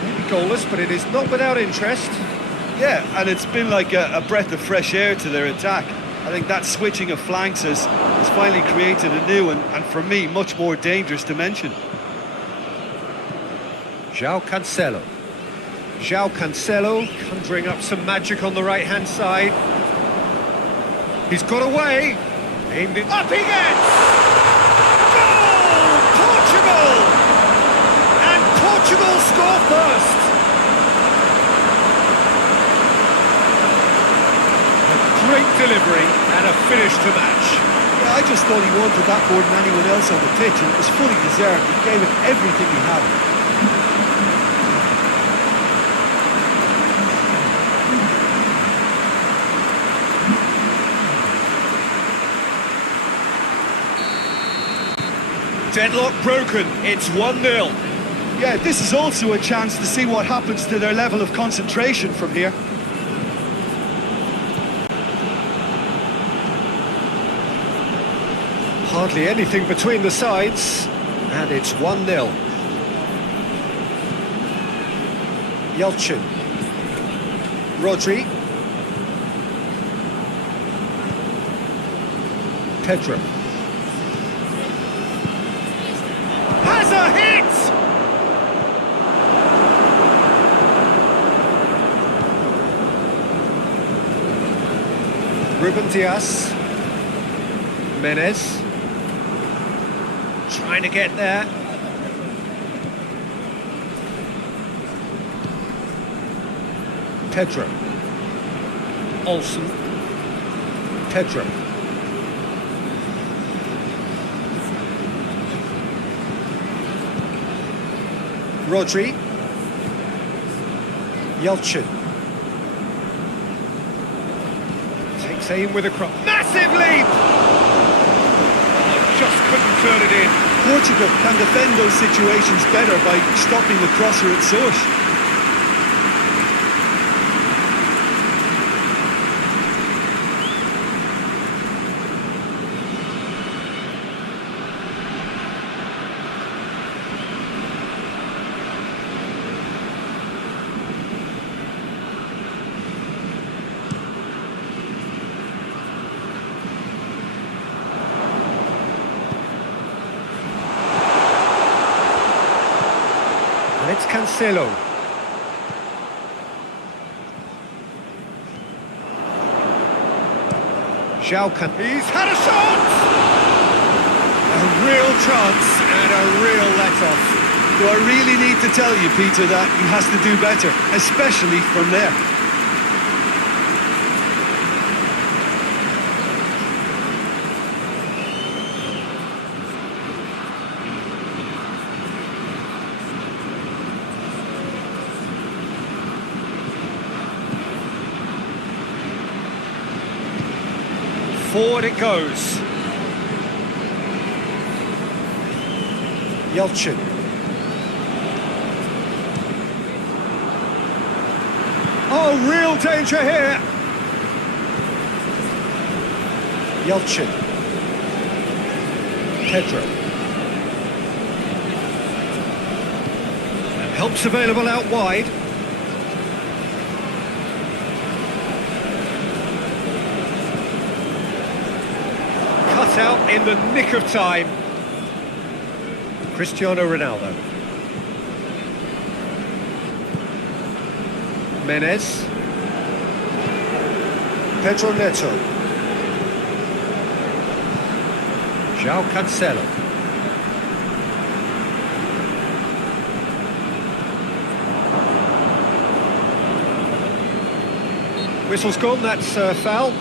Maybe goalless, but it is not without interest. Yeah, and it's been like a breath of fresh air to their attack. I think that switching of flanks has finally created a new and for me, much more dangerous dimension. João Cancelo. João Cancelo conjuring up some magic on the right-hand side. He's got away. Aimed it. Up he gets! Goal! Portugal! And Portugal score first. A great delivery and a finish to match. Yeah, I just thought he wanted that more than anyone else on the pitch, and it was fully deserved. He gave it everything he had. Deadlock broken, it's 1-0. Yeah, this is also a chance to see what happens to their level of concentration from here. Hardly anything between the sides, and it's 1-0. Yelchin. Rodri. Pedro. Has a hit! Ruben Dias. Menez. Trying to get there. Pedro. Olsen. Pedro. Rodri. Yelchin. Takes aim with a cross. Massive leap! Oh, just couldn't turn it in. Portugal can defend those situations better by stopping the crosser at source. And it's Cancelo. He's had a shot! A real chance and a real let-off. Do I really need to tell you, Peter, that he has to do better, especially from there? Forward it goes. Yelchin. Oh, real danger here. Yelchin. Pedro. And help's available out wide. Cut out in the nick of time. Cristiano Ronaldo. Menez. Pedro Neto. João Cancelo. Whistle's gone, that's foul.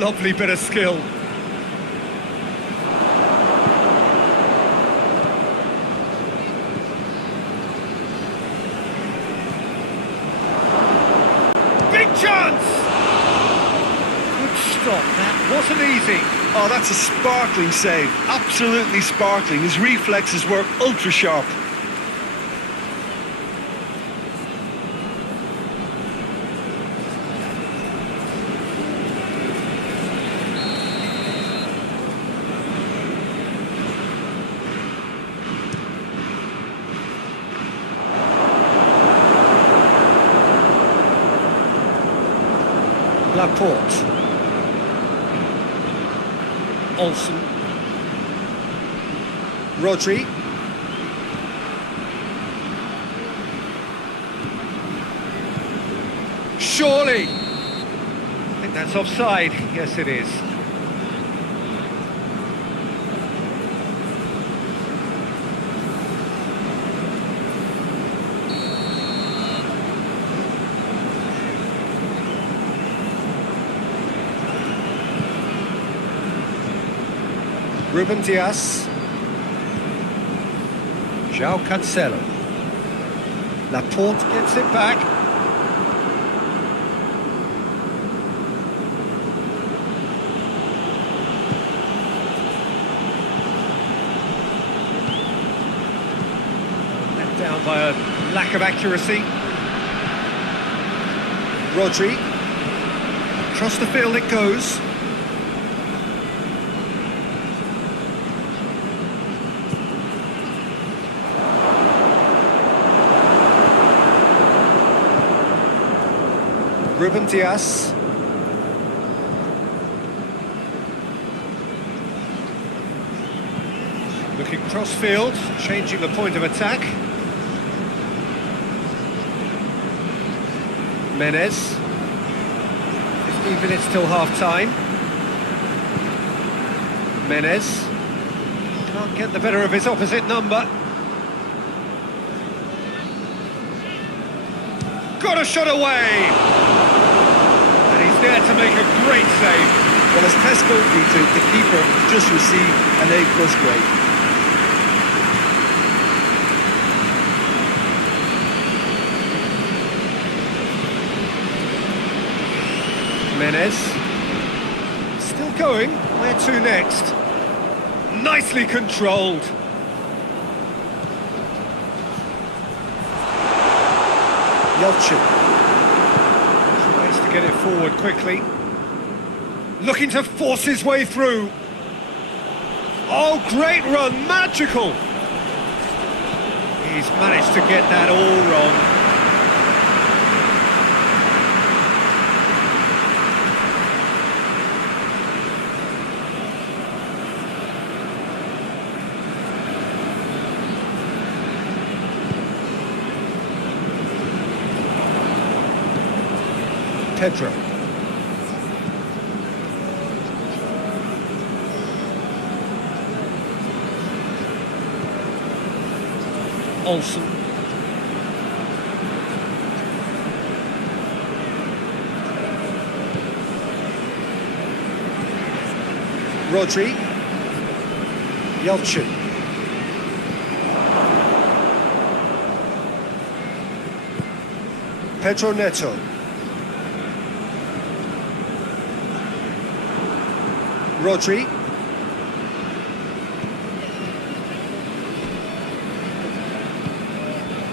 Lovely bit of skill. Big chance! Good stop, that wasn't easy. Oh, that's a sparkling save. Absolutely sparkling. His reflexes were ultra sharp. Laporte. Olsen. Rodri. Surely! I think that's offside. Yes, it is. Ruben Dias. João Cancelo. Laporte gets it back. Let down by a lack of accuracy. Rodri. Across the field it goes. Ruben Dias. Looking cross-field, changing the point of attack. Menez. 15 minutes till half-time. Menez. Can't get the better of his opposite number. Got a shot away! There to make a great save. Well, as test goalkeeper, the keeper just received an A+ grade. Menez. Still going. Where to next? Nicely controlled. Yelchin. Get it forward quickly. Looking to force his way through. Oh, great run, magical! He's managed to get that all wrong. Pedro. Olsen. Rodri. Yelchin. Pedro Neto. Rodri.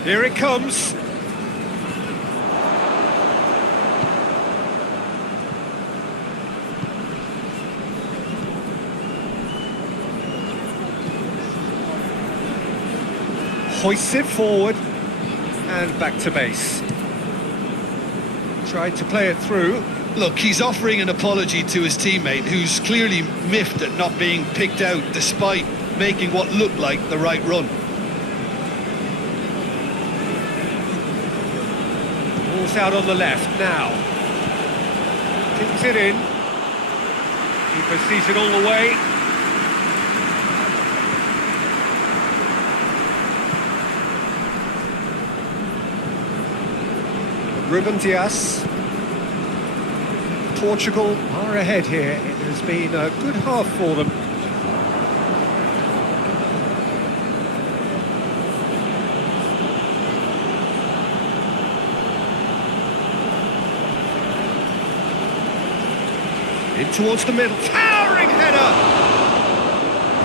Here it comes. Hoists it forward and back to base. Tried to play it through. Look, he's offering an apology to his teammate, who's clearly miffed at not being picked out despite making what looked like the right run. Ball's out on the left now. Kicks it in. Keeper sees it all the way. Ruben Dias. Portugal are ahead here. It has been a good half for them. In towards the middle, towering header!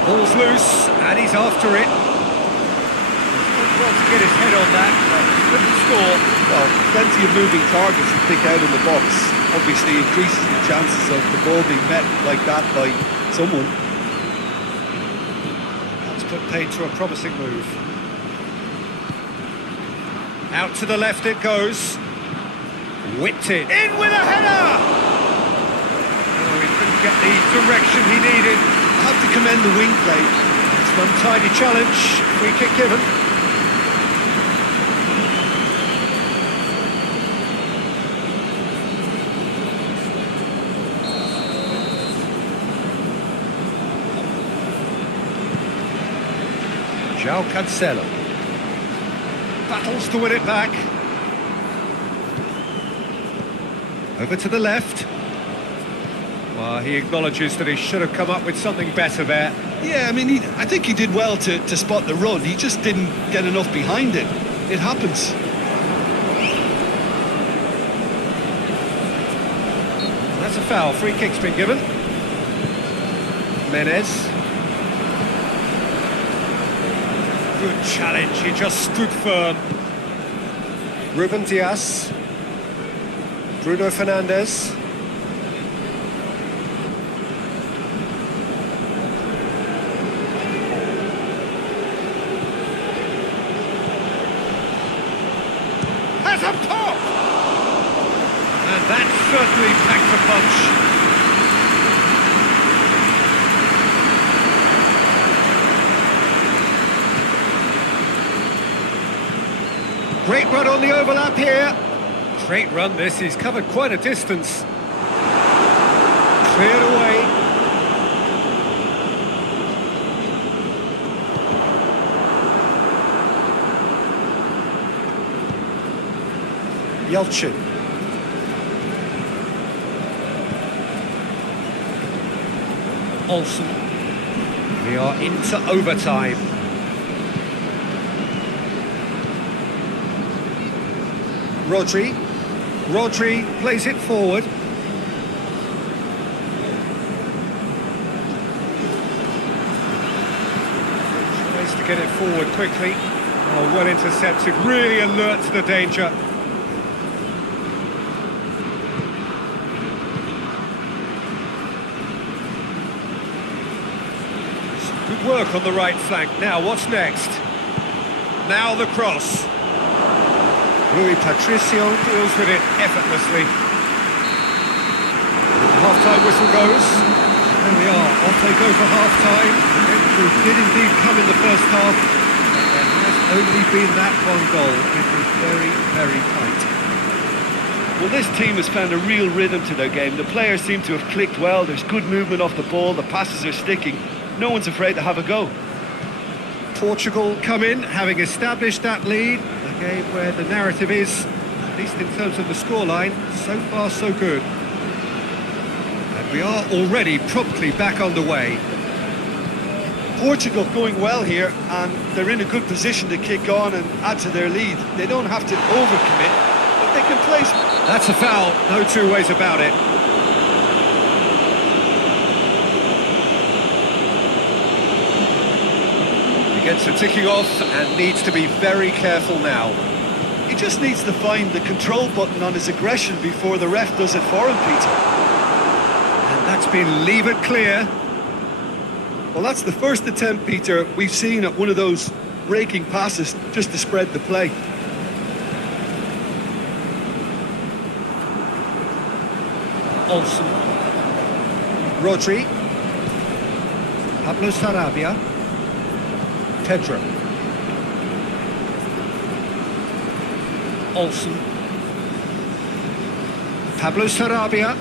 Ball's loose, and he's after it. Well to get his head on that, but couldn't score. Well, plenty of moving targets to pick out in the box. Obviously increases the chances of the ball being met like that by someone. That's put paid to a promising move. Out to the left it goes. Whipped it. In with a header! Oh, he couldn't get the direction he needed. I have to commend the wing play. It's an untidy challenge. Free kick given. João Cancelo battles to win it back. Over to the left. Well, he acknowledges that he should have come up with something better there. Yeah, I mean, I think he did well to spot the run. He just didn't get enough behind it. It happens. That's a foul. Free kick's been given. Menez. Good challenge, he just stood firm. Ruben Dias. Bruno Fernandes. Has a pop! And that certainly packed a punch. Great run on the overlap here. Great run this, he's covered quite a distance. Cleared away. Yelchin. Olsen. We are into overtime. Rodri plays it forward. Tries to get it forward quickly. Oh, well intercepted, really alert to the danger. Good work on the right flank. Now, what's next? Now the cross. Rui Patricio deals with it effortlessly. The half-time whistle goes. There we are, off they go for half-time. It did indeed come in the first half, but there has only been that one goal. It was very, very tight. Well, this team has found a real rhythm to their game. The players seem to have clicked well. There's good movement off the ball. The passes are sticking. No one's afraid to have a go. Portugal come in, having established that lead. A game where the narrative is, at least in terms of the scoreline, so far so good. And we are already promptly back on the way. Portugal going well here, and they're in a good position to kick on and add to their lead. They don't have to overcommit, but they can place. That's a foul, no two ways about it. Gets a ticking off and needs to be very careful now. He just needs to find the control button on his aggression before the ref does it for him, Peter. And that's been levered clear. Well, that's the first attempt, Peter, we've seen at one of those raking passes just to spread the play. Olsen. Rodri. Pablo Sarabia. Pedro. Olsen. Pablo Sarabia.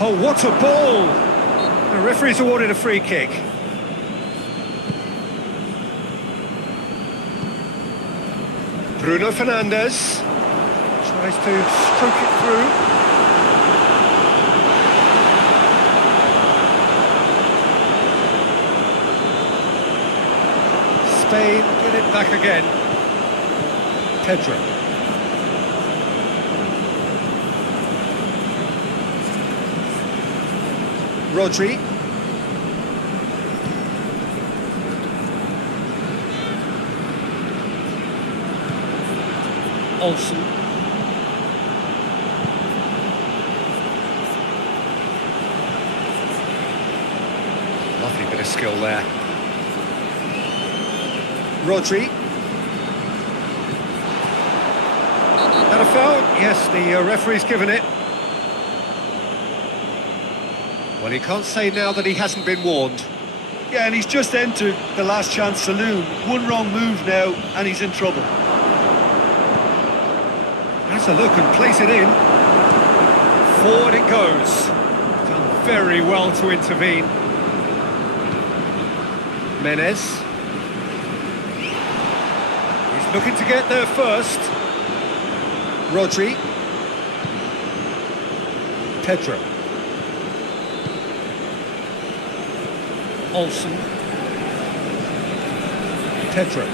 Oh, what a ball! The referee's awarded a free kick. Bruno Fernandes tries to stroke it through. Back again. Pedro. Rodri. Olsen. Lovely bit of skill there. Rodri. That a foul? Yes, the referee's given it. Well, he can't say now that he hasn't been warned. Yeah, and he's just entered the last chance saloon. One wrong move now, and he's in trouble. Has a look and plays it in. Forward it goes. Done very well to intervene. Menez. He's looking to get there first. Rodri. Pedro. Olsen. Pedro.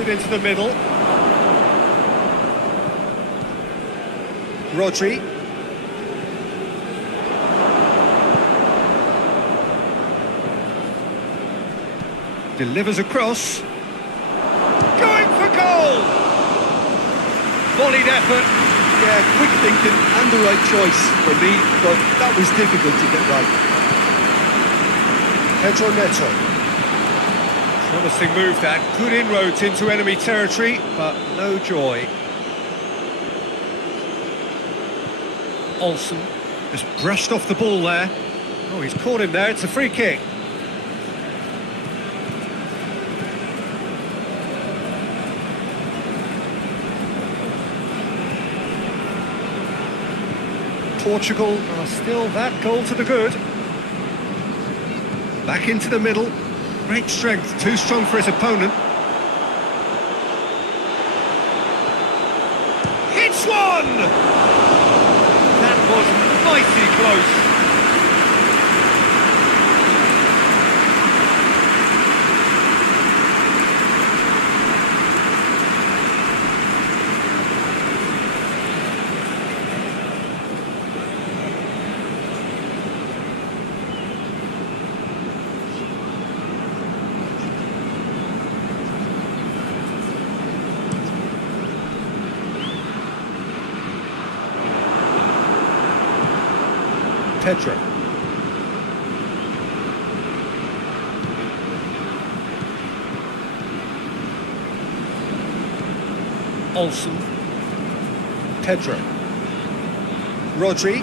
It into the middle. Rodri. Delivers across. Going for goal! Volleyed effort. Yeah, quick thinking and the right choice for me, but that was difficult to get right. Pedro Neto. Promising move that, good inroads into enemy territory, but no joy. Olsen just brushed off the ball there. Oh, he's caught him there, it's a free kick. Portugal are still that goal to the good. Back into the middle. Great strength, too strong for his opponent. Hits one! That was mighty close. Pedro. Olsen. Pedro. Rodri.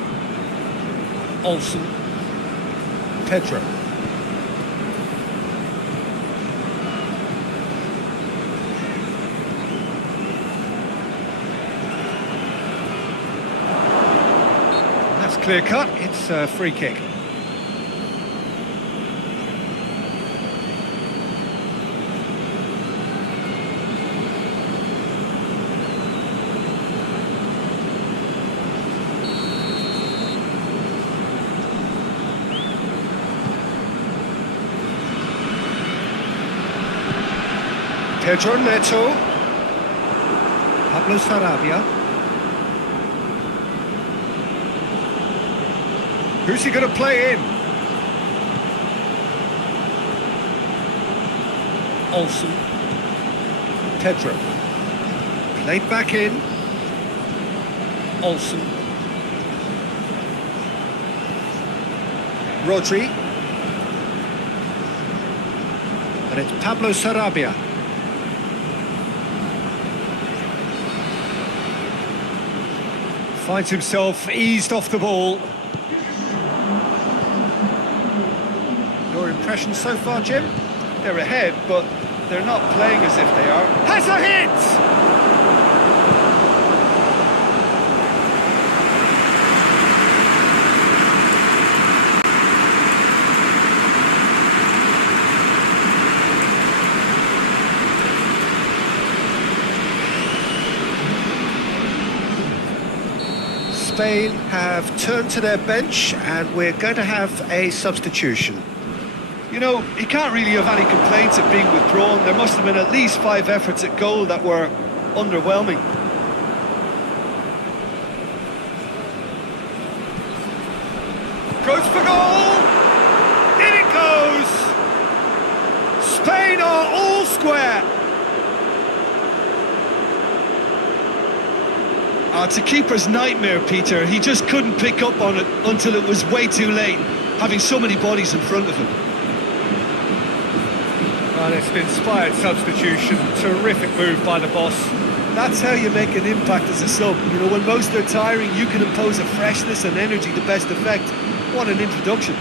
Olsen. Pedro. Clear cut, it's a free kick. Pedro Neto. Pablo Sarabia. Who's he going to play in? Olsen. Pedro. Played back in. Olsen. Rodri. And it's Pablo Sarabia. Finds himself eased off the ball. Your impression so far, Jim? They're ahead, but they're not playing as if they are. Has a hit! Spain have turned to their bench and we're going to have a substitution. You know, he can't really have any complaints of being withdrawn. There must have been at least 5 efforts at goal that were underwhelming. Goes for goal! In it goes! Spain are all square! It's a keeper's nightmare, Peter. He just couldn't pick up on it until it was way too late, having so many bodies in front of him. And it's an inspired substitution. Terrific move by the boss. That's how you make an impact as a sub. You know, when most are tiring, you can impose a freshness and energy to best effect. What an introduction.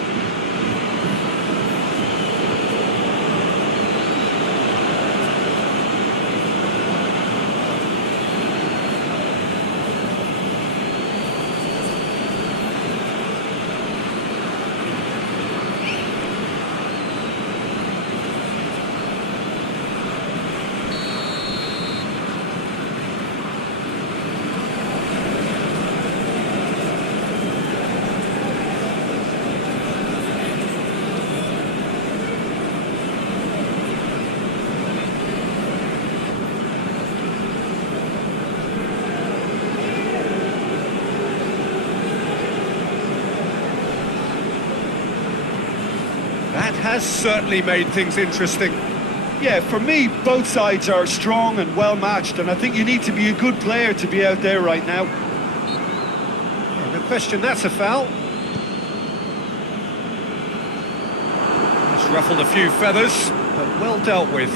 That has certainly made things interesting. Yeah, for me, both sides are strong and well matched, and I think you need to be a good player to be out there right now. No question, that's a foul. It's ruffled a few feathers, but well dealt with.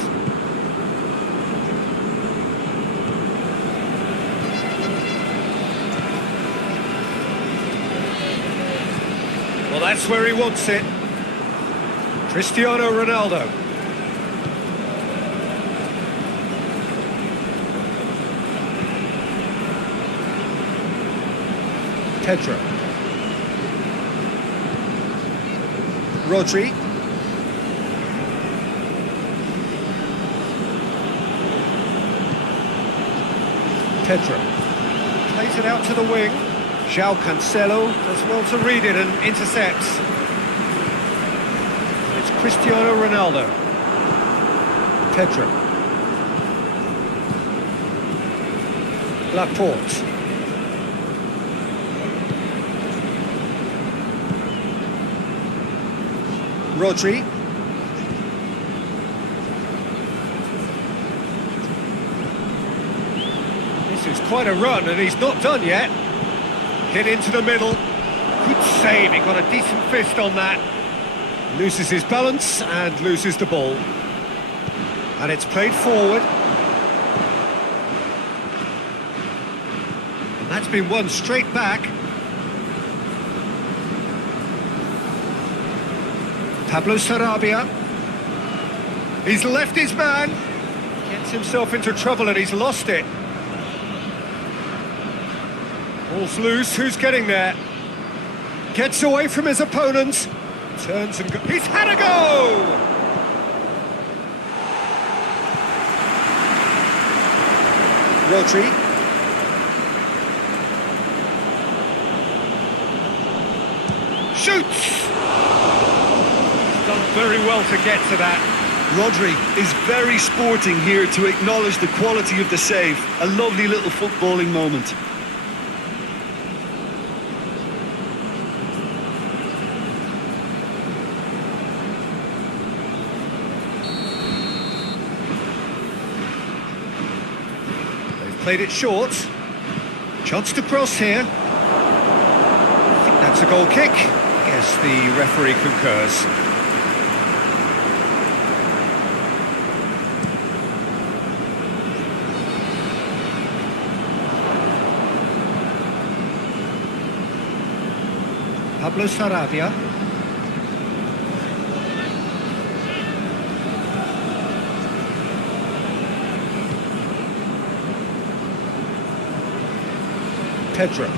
Well, that's where he wants it. Cristiano Ronaldo. Pedro. Rodri. Pedro. Plays it out to the wing. João Cancelo does well to read it and intercepts. It's Cristiano Ronaldo. Pedro. Laporte. Rodri. This is quite a run and he's not done yet. Hit into the middle. Good save, he got a decent fist on that. Loses his balance and loses the ball. And it's played forward. And that's been won straight back. Pablo Sarabia. He's left his man. Gets himself into trouble and he's lost it. Ball's loose, who's getting there? Gets away from his opponent. Turns and goes. He's had a go! Rodri. Shoots! Done very well to get to that. Rodri is very sporting here to acknowledge the quality of the save. A lovely little footballing moment. Played it short. Chance to cross here. I think that's a goal kick. Yes, the referee concurs. Pablo Sarabia. Pedro.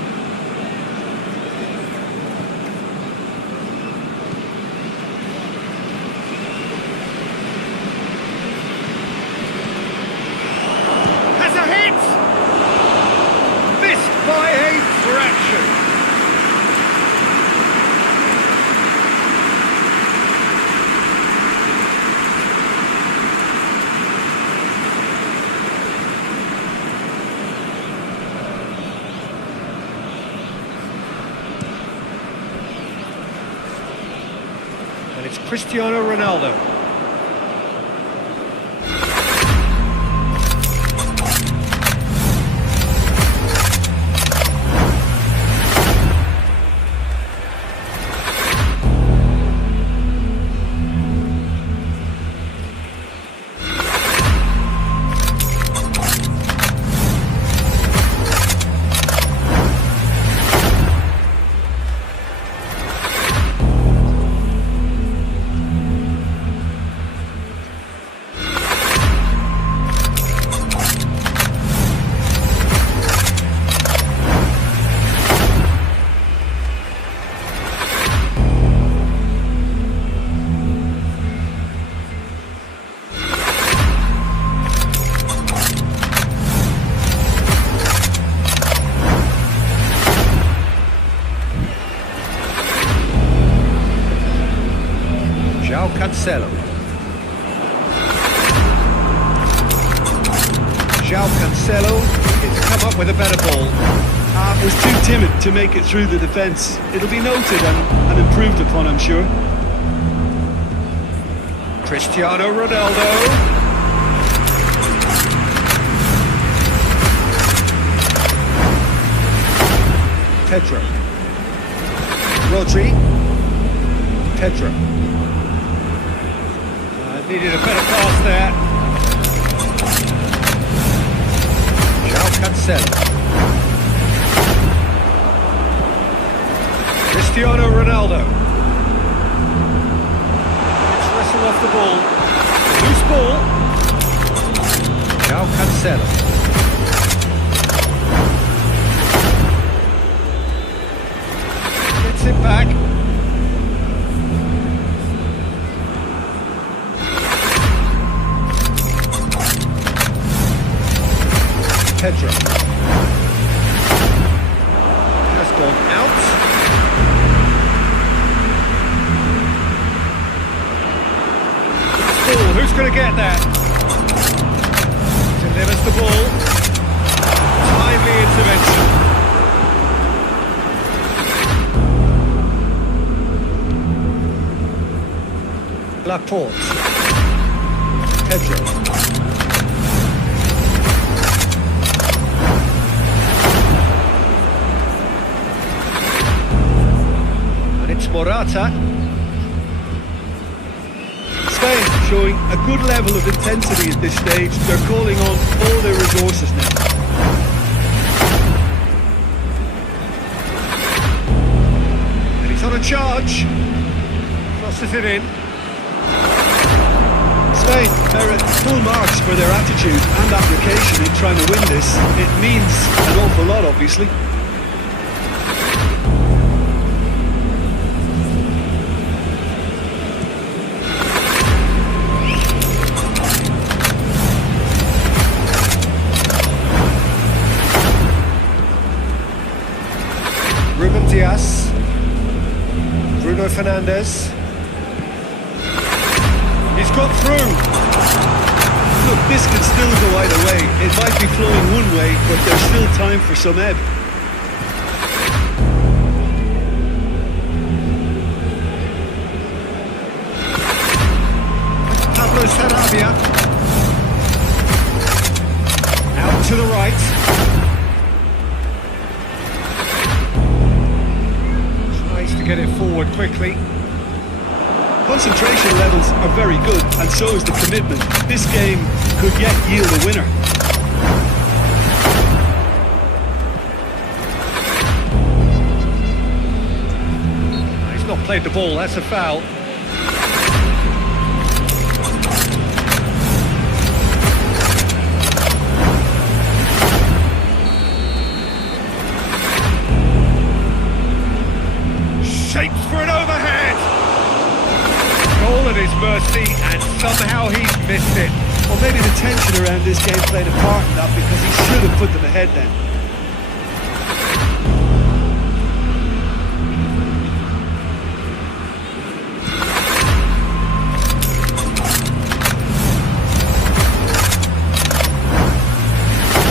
Has a hit! Missed by a fraction. It's Cristiano Ronaldo. Cancelo. João Cancelo needed to come up with a better ball. Was too timid to make it through the defence. It'll be noted and improved upon, I'm sure. Cristiano Ronaldo. Pedro. Rodri. Pedro. Needed a better pass there. João Cancelo. Cristiano Ronaldo. Let's wrestle off the ball. Loose ball. João Cancelo. Gets it back. Pedro has gone out. Ball, who's going to get that? Delivers the ball. Timely intervention. Laporte. Pedro. Morata. Spain showing a good level of intensity at this stage. They're calling on all their resources now. And he's on a charge. Crosses it in. Spain, they're at full marks for their attitude and application in trying to win this. It means an awful lot, obviously. Bruno Fernandes. He's got through. Look, this could still go either way. It might be flowing one way, but there's still time for some ebb. Pablo Sarabia. Out to the right. To get it forward quickly. Concentration levels are very good, and so is the commitment. This game could yet yield a winner. He's not played the ball, that's a foul. Shapes for an overhead. Goal at his mercy, and somehow he's missed it. Well, maybe the tension around this game played a part in that, because he should have put them ahead then.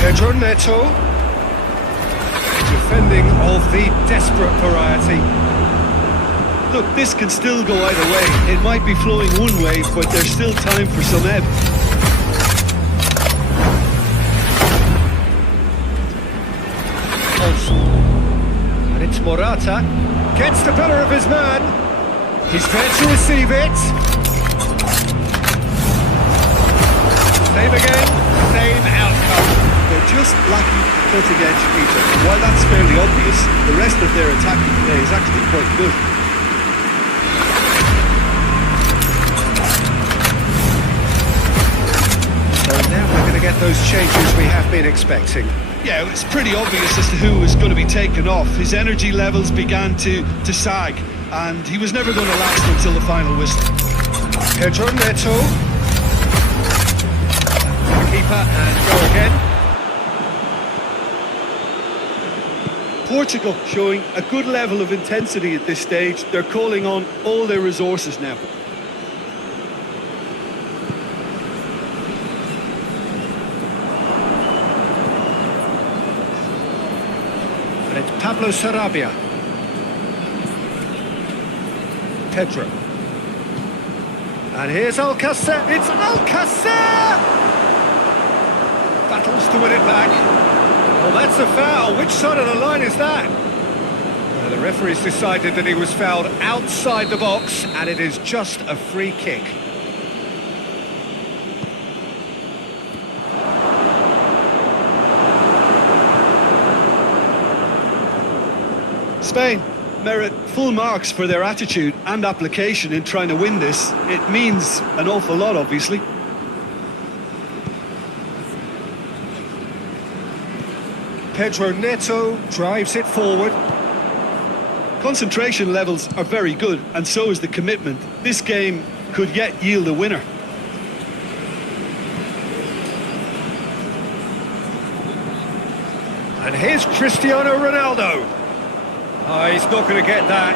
Pedro Neto. Defending of the desperate variety. Look, this can still go either way. It might be flowing one way, but there's still time for some ebb. And it's Morata. Gets the better of his man. He's there to receive it. Same again, same outcome. They're just lacking cutting edge, Peter. And while that's fairly obvious, the rest of their attacking play is actually quite good. So now we're going to get those changes we have been expecting. Yeah, it's pretty obvious as to who was going to be taken off. His energy levels began to sag, and he was never going to last until the final whistle. Pedro Neto. The keeper and go again. Portugal showing a good level of intensity at this stage. They're calling on all their resources now. And it's Pablo Sarabia. Pedro. And here's Alcacer. It's Alcacer! Battles to win it back. Well, that's a foul. Which side of the line is that? The referee's decided that he was fouled outside the box, and it is just a free kick. Spain merit full marks for their attitude and application in trying to win this. It means an awful lot, obviously. Pedro Neto drives it forward. Concentration levels are very good, and so is the commitment. This game could yet yield a winner. And here's Cristiano Ronaldo. Oh, he's not going to get that.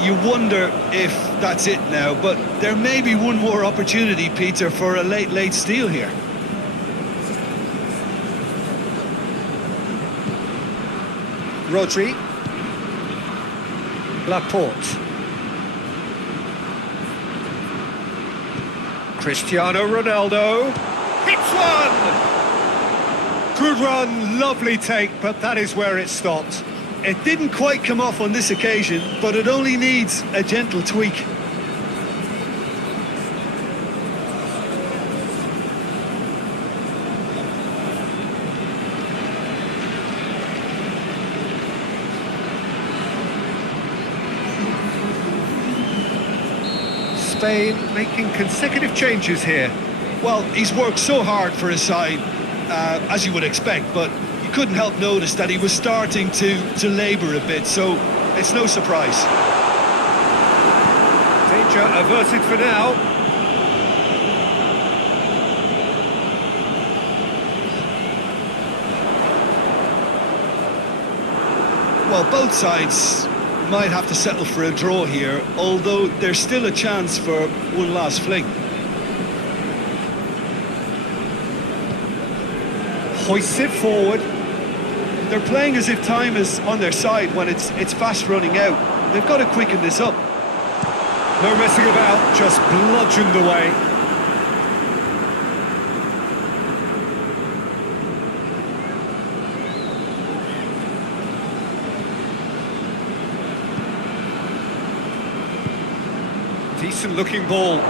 You wonder if that's it now, but there may be one more opportunity, Peter, for a late steal here. Rodri. Laporte. Cristiano Ronaldo. Hits one! Good run, lovely take, but that is where it stopped. It didn't quite come off on this occasion, but it only needs a gentle tweak. Spain making consecutive changes here. Well, he's worked so hard for his side, as you would expect, but you couldn't help notice that he was starting to labour a bit, so it's no surprise. Danger averted for now. Well, both sides might have to settle for a draw here, although there's still a chance for one last fling. Hoists it forward. They're playing as if time is on their side when it's fast running out. They've got to quicken this up. No messing about, just bludgeoned away. Decent looking ball.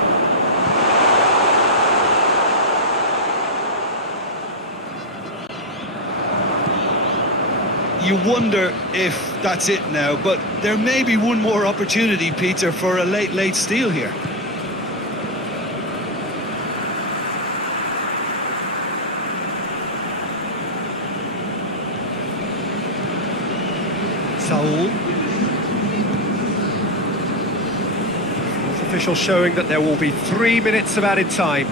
You wonder if that's it now, but there may be one more opportunity, Peter, for a late steal here. Saul. Official showing that there will be 3 minutes of added time.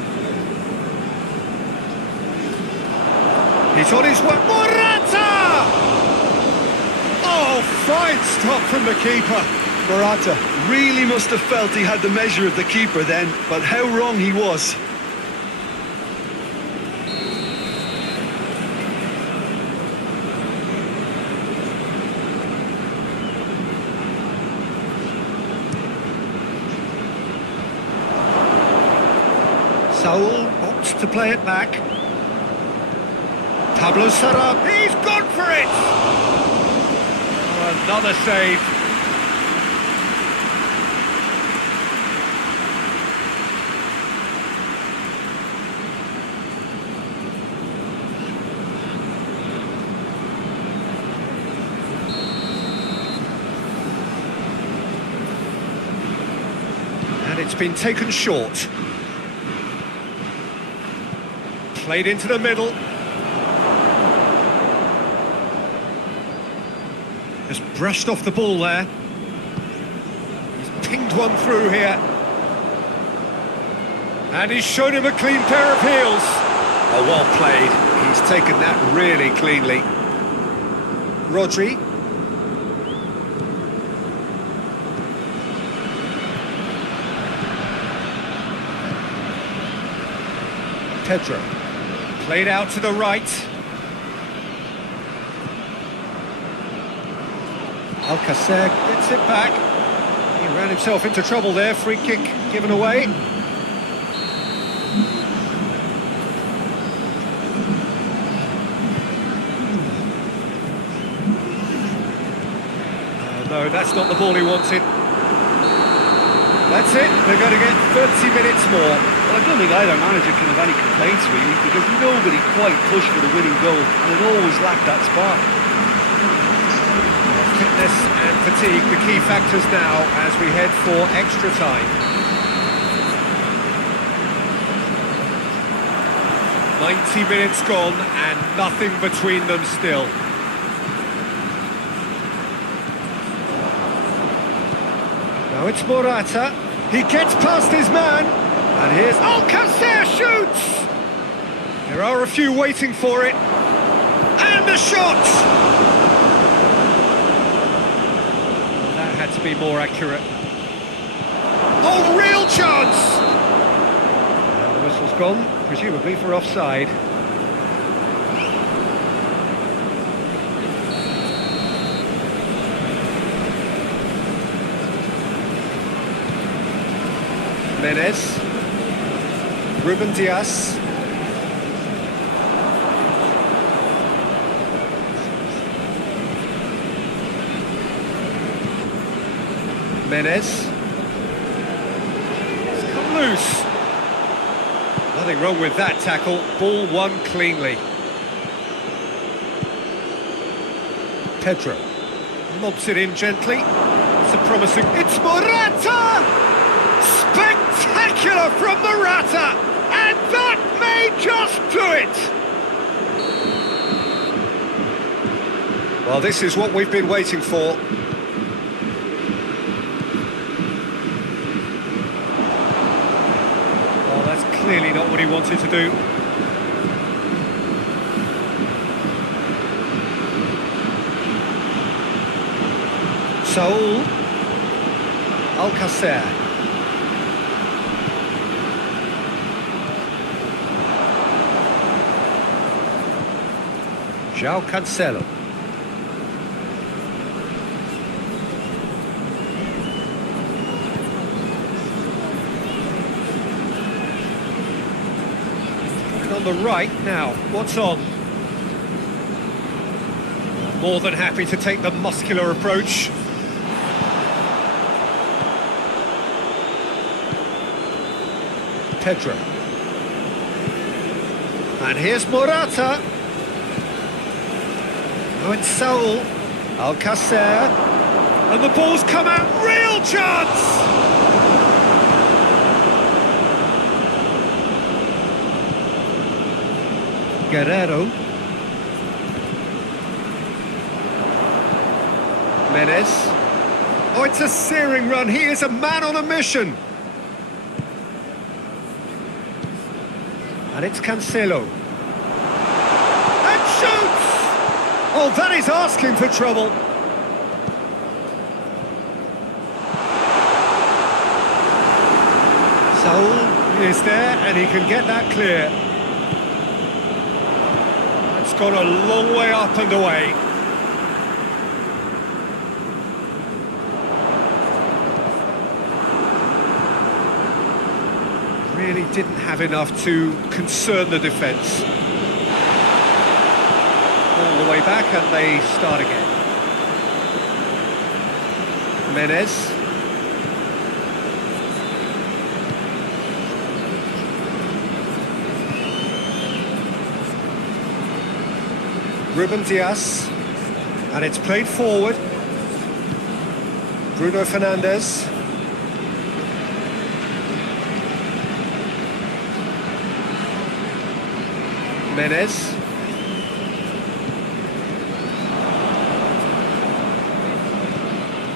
He's on his way. Morata! Oh, fine stop from the keeper. Morata really must have felt he had the measure of the keeper then, but how wrong he was. Saul opts to play it back. Pablo Sarab, he's gone for it! Oh, another save. And it's been taken short. Played into the middle. Just brushed off the ball there. He's pinged one through here. And he's shown him a clean pair of heels. Oh, well played. He's taken that really cleanly. Rodri. Pedro. Played out to the right. Alcacer gets it back. He ran himself into trouble there. Free kick given away. Oh, no, that's not the ball he wanted. That's it. They're going to get 30 minutes more. Well, I don't think either manager can have any complaints, really, because nobody quite pushed for the winning goal, and it always lacked that spark. Fitness and fatigue, the key factors now as we head for extra time. 90 minutes gone and nothing between them still. Now it's Morata. He gets past his man. And here's Alcacer shoots! There are a few waiting for it. And the shot! That had to be more accurate. Oh, real chance! And the whistle's gone, presumably for offside. Menez. Ruben Diaz. Menez. It's come loose. Nothing wrong with that tackle. Ball won cleanly. Pedro. Lobs it in gently. It's a promising... It's Morata! Spectacular from Morata! And that may just do it! Well, this is what we've been waiting for. Well, that's clearly not what he wanted to do. Saul. Alcacer. João Cancelo. And on the right now, what's on? More than happy to take the muscular approach. Pedro. And here's Morata. Oh, it's Saul. Alcacer. And the ball's come out. Real chance! Guerrero. Menez. Oh, it's a searing run. He is a man on a mission. And it's Cancelo. And shoots! Oh, that is asking for trouble. Saul is there, and he can get that clear. It's gone a long way up and away. really didn't have enough to concern the defence. All the way back and they start again. Menez. Ruben Dias. And it's played forward. Bruno Fernandes. Menez.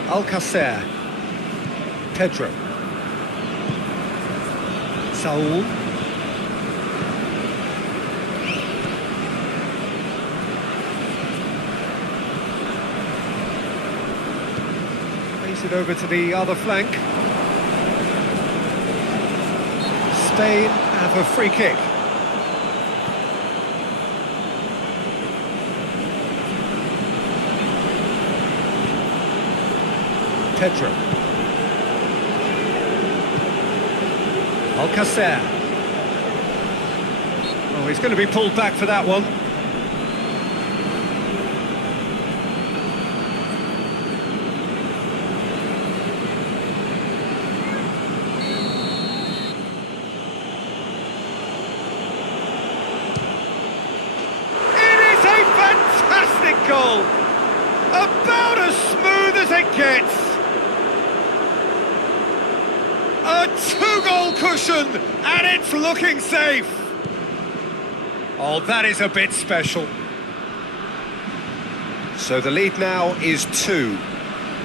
Alcacer. Pedro. Saul. Plays it over to the other flank. Spain have a free kick. Pedro. Alcacer. Oh, he's going to be pulled back for that one. It is a fantastic goal! About as smooth as it gets! A two-goal cushion, and it's looking safe. Oh, that is a bit special. So the lead now is 2.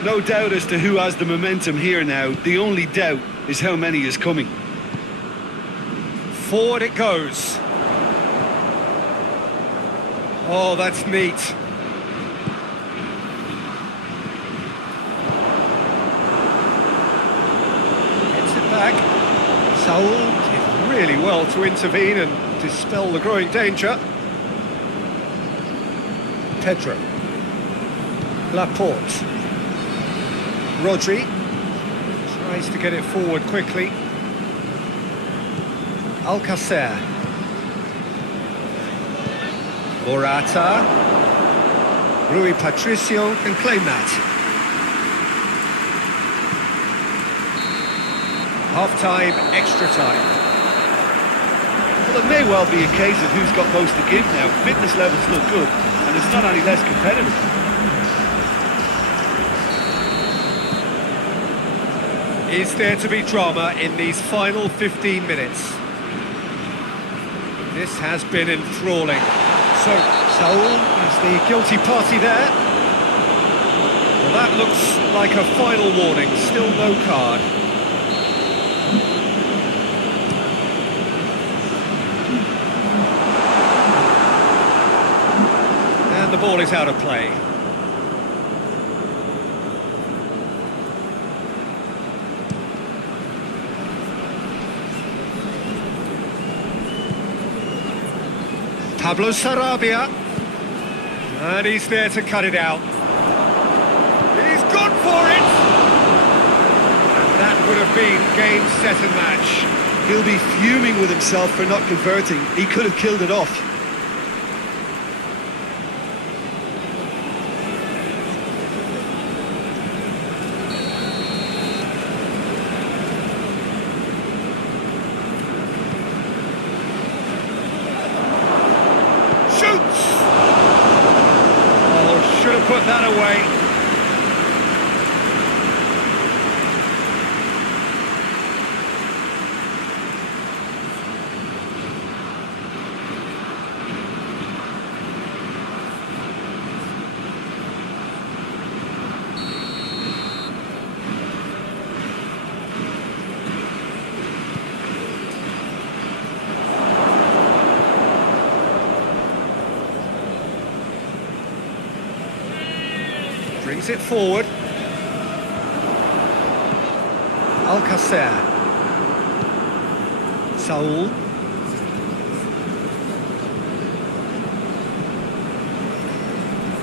No doubt as to who has the momentum here now. The only doubt is how many is coming. Forward it goes. Oh, that's neat. Back. Saul did really well to intervene and dispel the growing danger. Pedro. Laporte. Rodri tries to get it forward quickly. Alcacer. Morata. Rui Patricio can claim that. Half-time, extra time. Well, it may well be a case of who's got most to give now. Fitness levels look good, and it's not any less competitive. Is there to be drama in these final 15 minutes? This has been enthralling. So, Saul is the guilty party there. Well, that looks like a final warning, still no card. The ball is out of play. Pablo Sarabia. And he's there to cut it out. He's gone for it! And that would have been game, set and match. He'll be fuming with himself for not converting. He could have killed it off. Should have put that away. Brings it forward. Alcacer. Saul.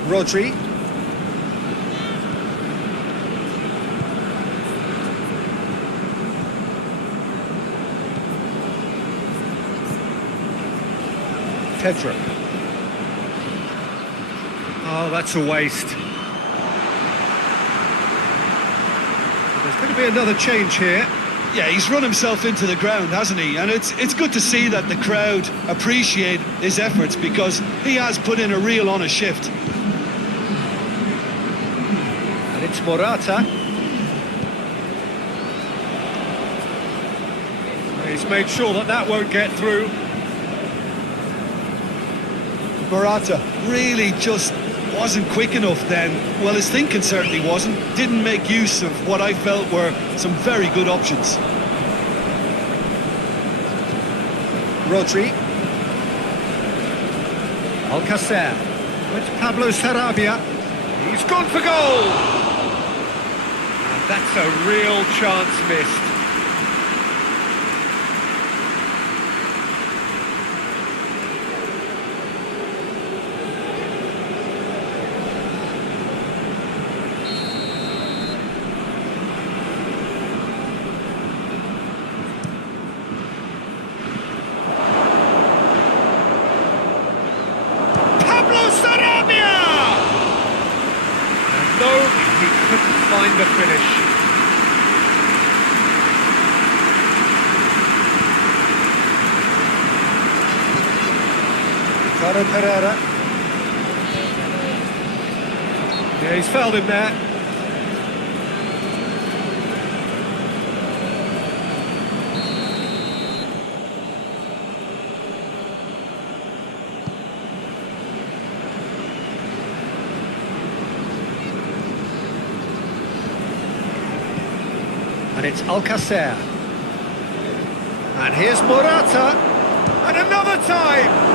Rodri. Pedro. Oh, that's a waste. There's going to be another change here. Yeah, he's run himself into the ground, hasn't he? And it's good to see that the crowd appreciate his efforts, because he has put in a real honest shift. And it's Morata. He's made sure that that won't get through. Morata really just wasn't quick enough then. Well, his thinking certainly wasn't. Didn't make use of what I felt were some very good options. Rodri. Alcacer. It's Pablo Sarabia. He's gone for goal! And that's a real chance missed. No, he couldn't find the finish. Ricardo Pereira. Yeah, he's fouled him there. And it's Alcacer. And here's Morata. And another time!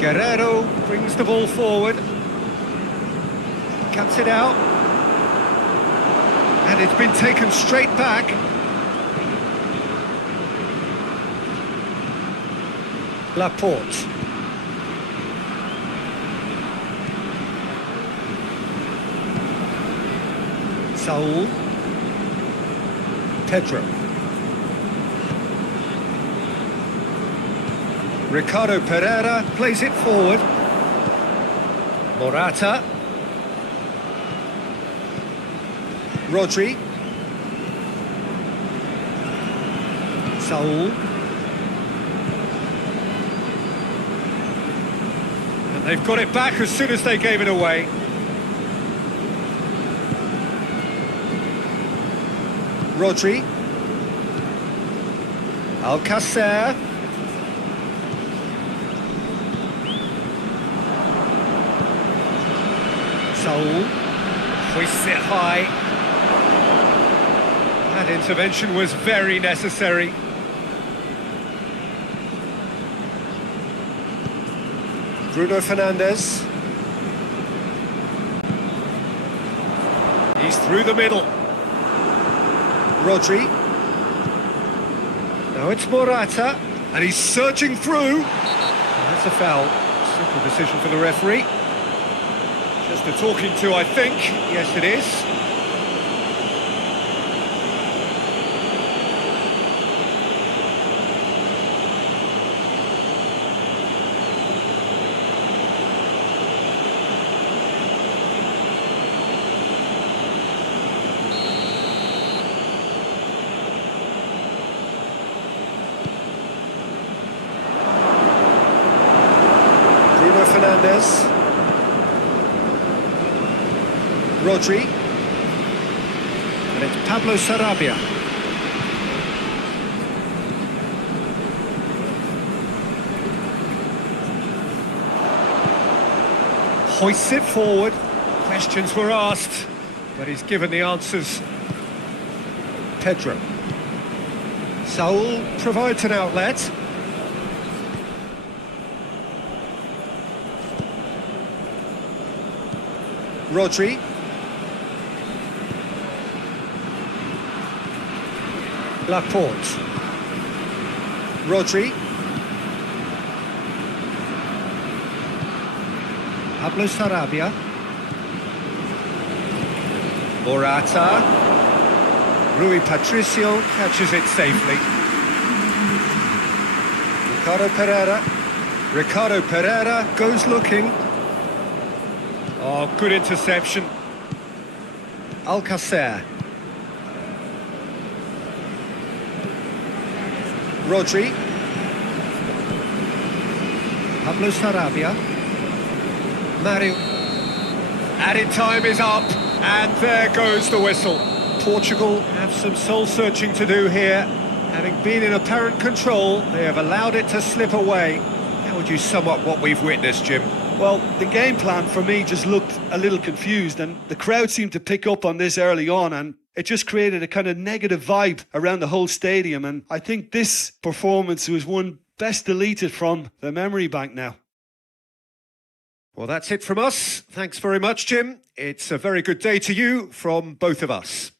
Guerrero brings the ball forward. Cuts it out. And it's been taken straight back. Laporte. Saul. Pedro. Ricardo Pereira plays it forward. Morata. Rodri. Saul. And they've got it back as soon as they gave it away. Rodri. Alcacer. Saul. Hoists it high. That intervention was very necessary. Bruno Fernandes. He's through the middle. Rodri. Now it's Morata. And he's searching through. That's a foul. Simple decision for the referee. Just a talking to, I think. Yes, it is. Bruno Fernandes. Rodri. And it's Pablo Sarabia. Hoists it forward. Questions were asked, but he's given the answers. Pedro. Saul provides an outlet. Rodri. Laporte. Rodri. Pablo Sarabia. Morata. Rui Patricio catches it safely. Ricardo Pereira goes looking. Oh, good interception. Alcacer. Rodri. Pablo Sarabia. Mario. Added time is up, and there goes the whistle. Portugal have some soul-searching to do here. Having been in apparent control, they have allowed it to slip away. How would you sum up what we've witnessed, Jim? Well, the game plan for me just looked a little confused, and the crowd seemed to pick up on this early on, and it just created a kind of negative vibe around the whole stadium. And I think this performance was one best deleted from the memory bank now. Well, that's it from us. Thanks very much, Jim. It's a very good day to you from both of us.